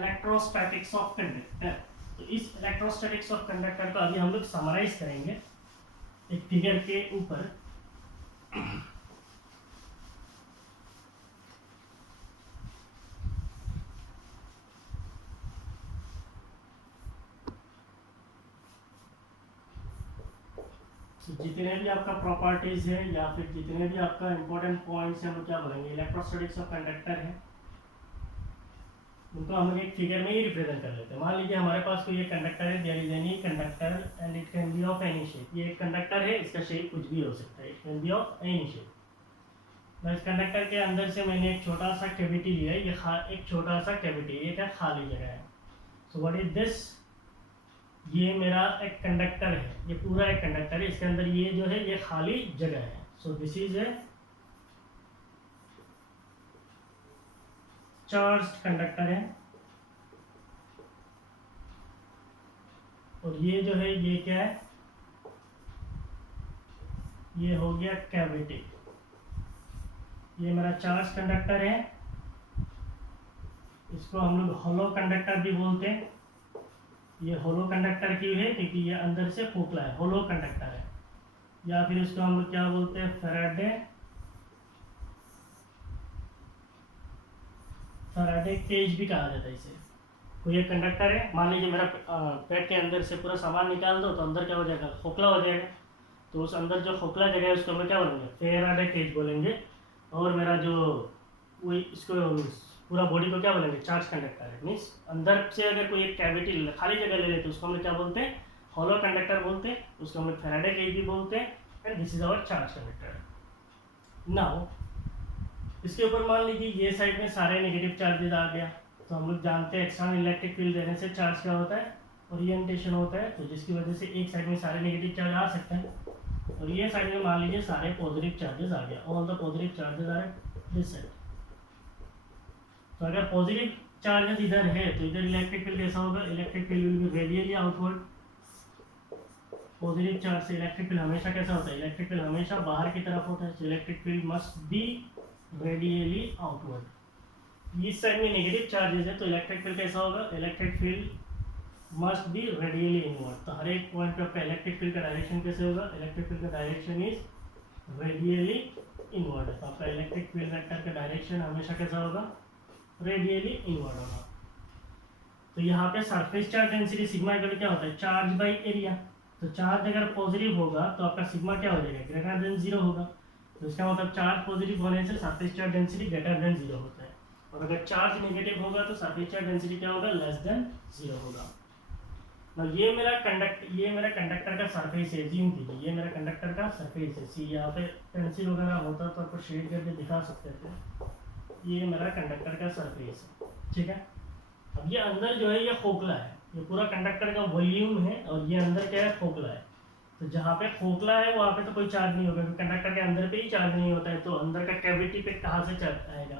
electrostatics of conductor। तो इस electrostatics of conductor को अभी हम लोग समराइज करेंगे एक फिगर के ऊपर। जितने भी आपका प्रॉपर्टीज है या फिर जितने भी आपका इंपॉर्टेंट पॉइंट्स हैं, हम क्या बोलेंगे, इलेक्ट्रोस्टैटिक्स ऑफ कंडक्टर है, उनको हम एक फिगर में ही रिप्रेजेंट कर लेते हैं। मान लीजिए हमारे पास कोई एक कंडक्टर है, there is any conductor and it can be of any shape. ये एक कंडक्टर है, इसका शेप कुछ भी हो सकता है, it can be of any shape. इस कंडक्टर के अंदर से मैंने एक छोटा सा कैविटी लिया है, ये एक छोटा सा कैविटी, ये क्या खाली जगह है। सो व्हाट इज दिस, ये मेरा एक कंडक्टर है, ये पूरा एक कंडक्टर है, इसके अंदर ये जो है ये खाली जगह है। So this is A charged conductor है, और ये जो है ये क्या है, ये हो गया कैविटी। ये मेरा चार्ज कंडक्टर है, इसको हम लोग होलो कंडक्टर भी बोलते हैं। ये होलो कंडक्टर क्यों है, क्योंकि ये अंदर से खोखला है, होलो कंडक्टर है। या फिर इसको हम लोग क्या बोलते हैं, फैराडे केज भी कहा जाता है इसे। कोई एक कंडक्टर है, मान लीजिए मेरा पेट के अंदर से पूरा सामान निकाल दो तो अंदर क्या हो जाएगा, खोखला हो जाएगा। तो उस अंदर जो खोखला जगह है उसको हम क्या बोलेंगे, फैराडे केज बोलेंगे। और मेरा जो वही इसको पूरा बॉडी को क्या बोलेंगे, चार्ज कंडक्टर है। मीन्स अंदर से अगर कोई एक कैविटी खाली जगह ले ले तो उसको हम क्या बोलते हैं, हॉलो कंडक्टर बोलते हैं, उसको हम फैराडे केज भी बोलते हैं। And this is our charge conductor. Now इसके ऊपर मान लीजिए ये साइड में सारे नेगेटिव चार्जेस आ गया, तो हम लोग जानते हैं एक्सटर्नल इलेक्ट्रिक फील्ड देने से चार्ज क्या होता है, ओरिएंटेशन होता है। तो जिसकी वजह से एक साइड में सारे नेगेटिव चार्ज आ सकते हैं, और ये साइड में मान लीजिए सारे पॉजिटिव चार्जेस आ गया, all the positive charges are this side. तो अगर पॉजिटिव चार्जेस इधर है तो इधर इलेक्ट्रिक फील्ड कैसा होगा, electric field will be radially outward. Positive charge से इलेक्ट्रिक फील्ड हमेशा कैसा होता है, इलेक्ट्रिक फील्ड हमेशा बाहर की तरफ होता है। So electric field must B radially outward. इस साइड में नेगेटिव चार्जेस है तो इलेक्ट्रिक फील्ड कैसा होगा, electric field must B radially inward. तो हर एक पॉइंट पे आपका इलेक्ट्रिक फील्ड का डायरेक्शन कैसे होगा, इलेक्ट्रिक फील्ड का डायरेक्शन इज रेडियली इनवर्ड। तो आपका इलेक्ट्रिक फील्ड वेक्टर का डायरेक्शन हमेशा कैसा होगा, रेडियली इनवर्ड होगा। तो यहाँ पे surface charge density sigma equal क्या होता है, चार्ज बाई एरिया। तो चार्ज अगर पॉजिटिव होगा तो आपका सिग्मा क्या हो जाएगा, ग्रेटर देन जीरो होगा। तो इसका मतलब चार्ज पॉजिटिव होने से surface charge density greater than zero होता है, और अगर चार्ज नेगेटिव होगा तो सरफेस चार्ज डेंसिटी क्या होगा, लेस देन जीरो होगा। ना ये मेरा कंडक्टर का सरफेस है, जीम कीजिए ये मेरा कंडक्टर का सरफेस है। सी यहाँ पे पेंसिल वगैरह होता तो आपको शेड करके दिखा सकते थे। ये मेरा कंडक्टर का सरफेस है, ठीक है। अब ये अंदर जो है ये खोखला है, ये पूरा कंडक्टर का वॉल्यूम है, और ये अंदर क्या है, खोखला है। तो जहाँ पे खोखला है वहाँ पे तो कोई चार्ज नहीं होगा, क्योंकि कंडक्टर के अंदर पे ही चार्ज नहीं होता है। तो अंदर का कैविटी पे कहाँ से चार्ज आएगा,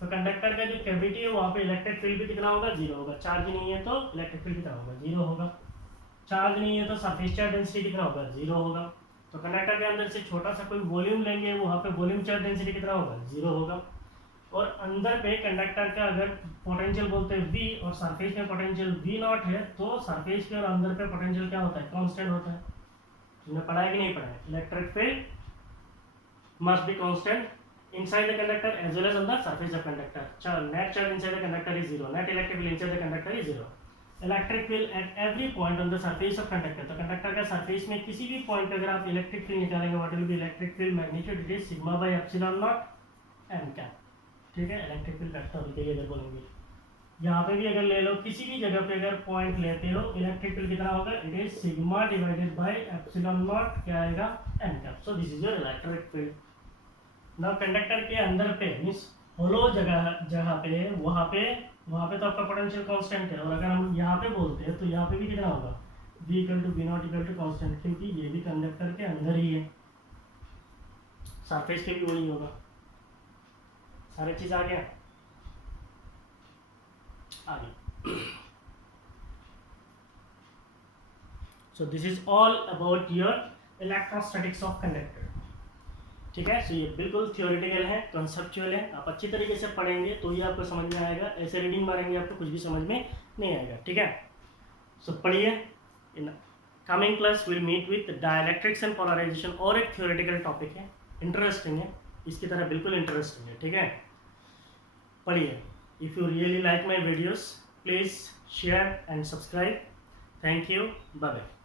तो कंडक्टर का जो कैविटी है वहाँ पे इलेक्ट्रिक फील्ड भी कितना होगा, 0 होगा। चार्ज नहीं है तो इलेक्ट्रिक फील्ड कितना होगा, 0 होगा। चार्ज नहीं है तो सरफेस चार्ज डेंसिटी कितना होगा, 0 होगा। तो कंडक्टर के अंदर से छोटा सा कोई वॉल्यूम लेंगे, वहाँ पे वॉल्यूम चार्ज डेंसिटी कितना होगा, 0 होगा। और अंदर पे कंडक्टर का अगर पोटेंशियल बोलते हैं V और सरफेस में पोटेंशियल V0 है, तो सरफेस के और अंदर पे पोटेंशियल क्या होता है, कांस्टेंट होता है। तुमने पढ़ा है कि नहीं पढ़ा है? Electric field must be constant inside the conductor as well as on the surface of conductor. Net charge inside the conductor is 0. Net electric field inside the conductor is 0. Electric field at every point on the surface of conductor. तो कंडक्टर का सरफेस में किसी भी पॉइंट पे अगर आप इलेक्ट्रिक फील्ड निकालेंगे, what will be electric field magnitude, it is sigma by epsilon naught m cap. ठीक है, इलेक्ट्रिक फील्ड वेक्टर के लिए अगर बोलेंगे, यहाँ पे भी अगर ले लो, किसी भी जगह पे अगर पॉइंट लेते हो, इलेक्ट्रिक फील्ड कितना होगा, it is sigma divided by epsilon naught क्या आएगा, m cap. So this is your electric field. ना कंडक्टर के अंदर पे मीन्स होलो जगह पे वहाँ पे तो आपका पोटेंशियल कांस्टेंट है। और अगर हम यहाँ पे बोलते हैं तो यहाँ पे भी कितना होगा, V equal to V0 equal to constant, क्योंकि ये भी कंडक्टर के अंदर ही है, सरफेस पे भी वही होगा। सारे चीज आ गया, आगे। सो this is all about your electrostatics of conductor. ठीक है, सो ये बिल्कुल थियोरेटिकल है, कॉन्सेप्चुअल है। आप अच्छी तरीके से पढ़ेंगे तो ही आपको समझ में आएगा, ऐसे रीडिंग मारेंगे आपको कुछ भी समझ में नहीं आएगा। ठीक है, सो पढ़िए। In coming class will meet with dielectrics and polarization, और एक थियोरेटिकल टॉपिक है, इंटरेस्टिंग है, इसकी तरह बिल्कुल इंटरेस्टिंग है। ठीक है, पढ़िए। If you really like my videos please share and subscribe. Thank you, bye bye.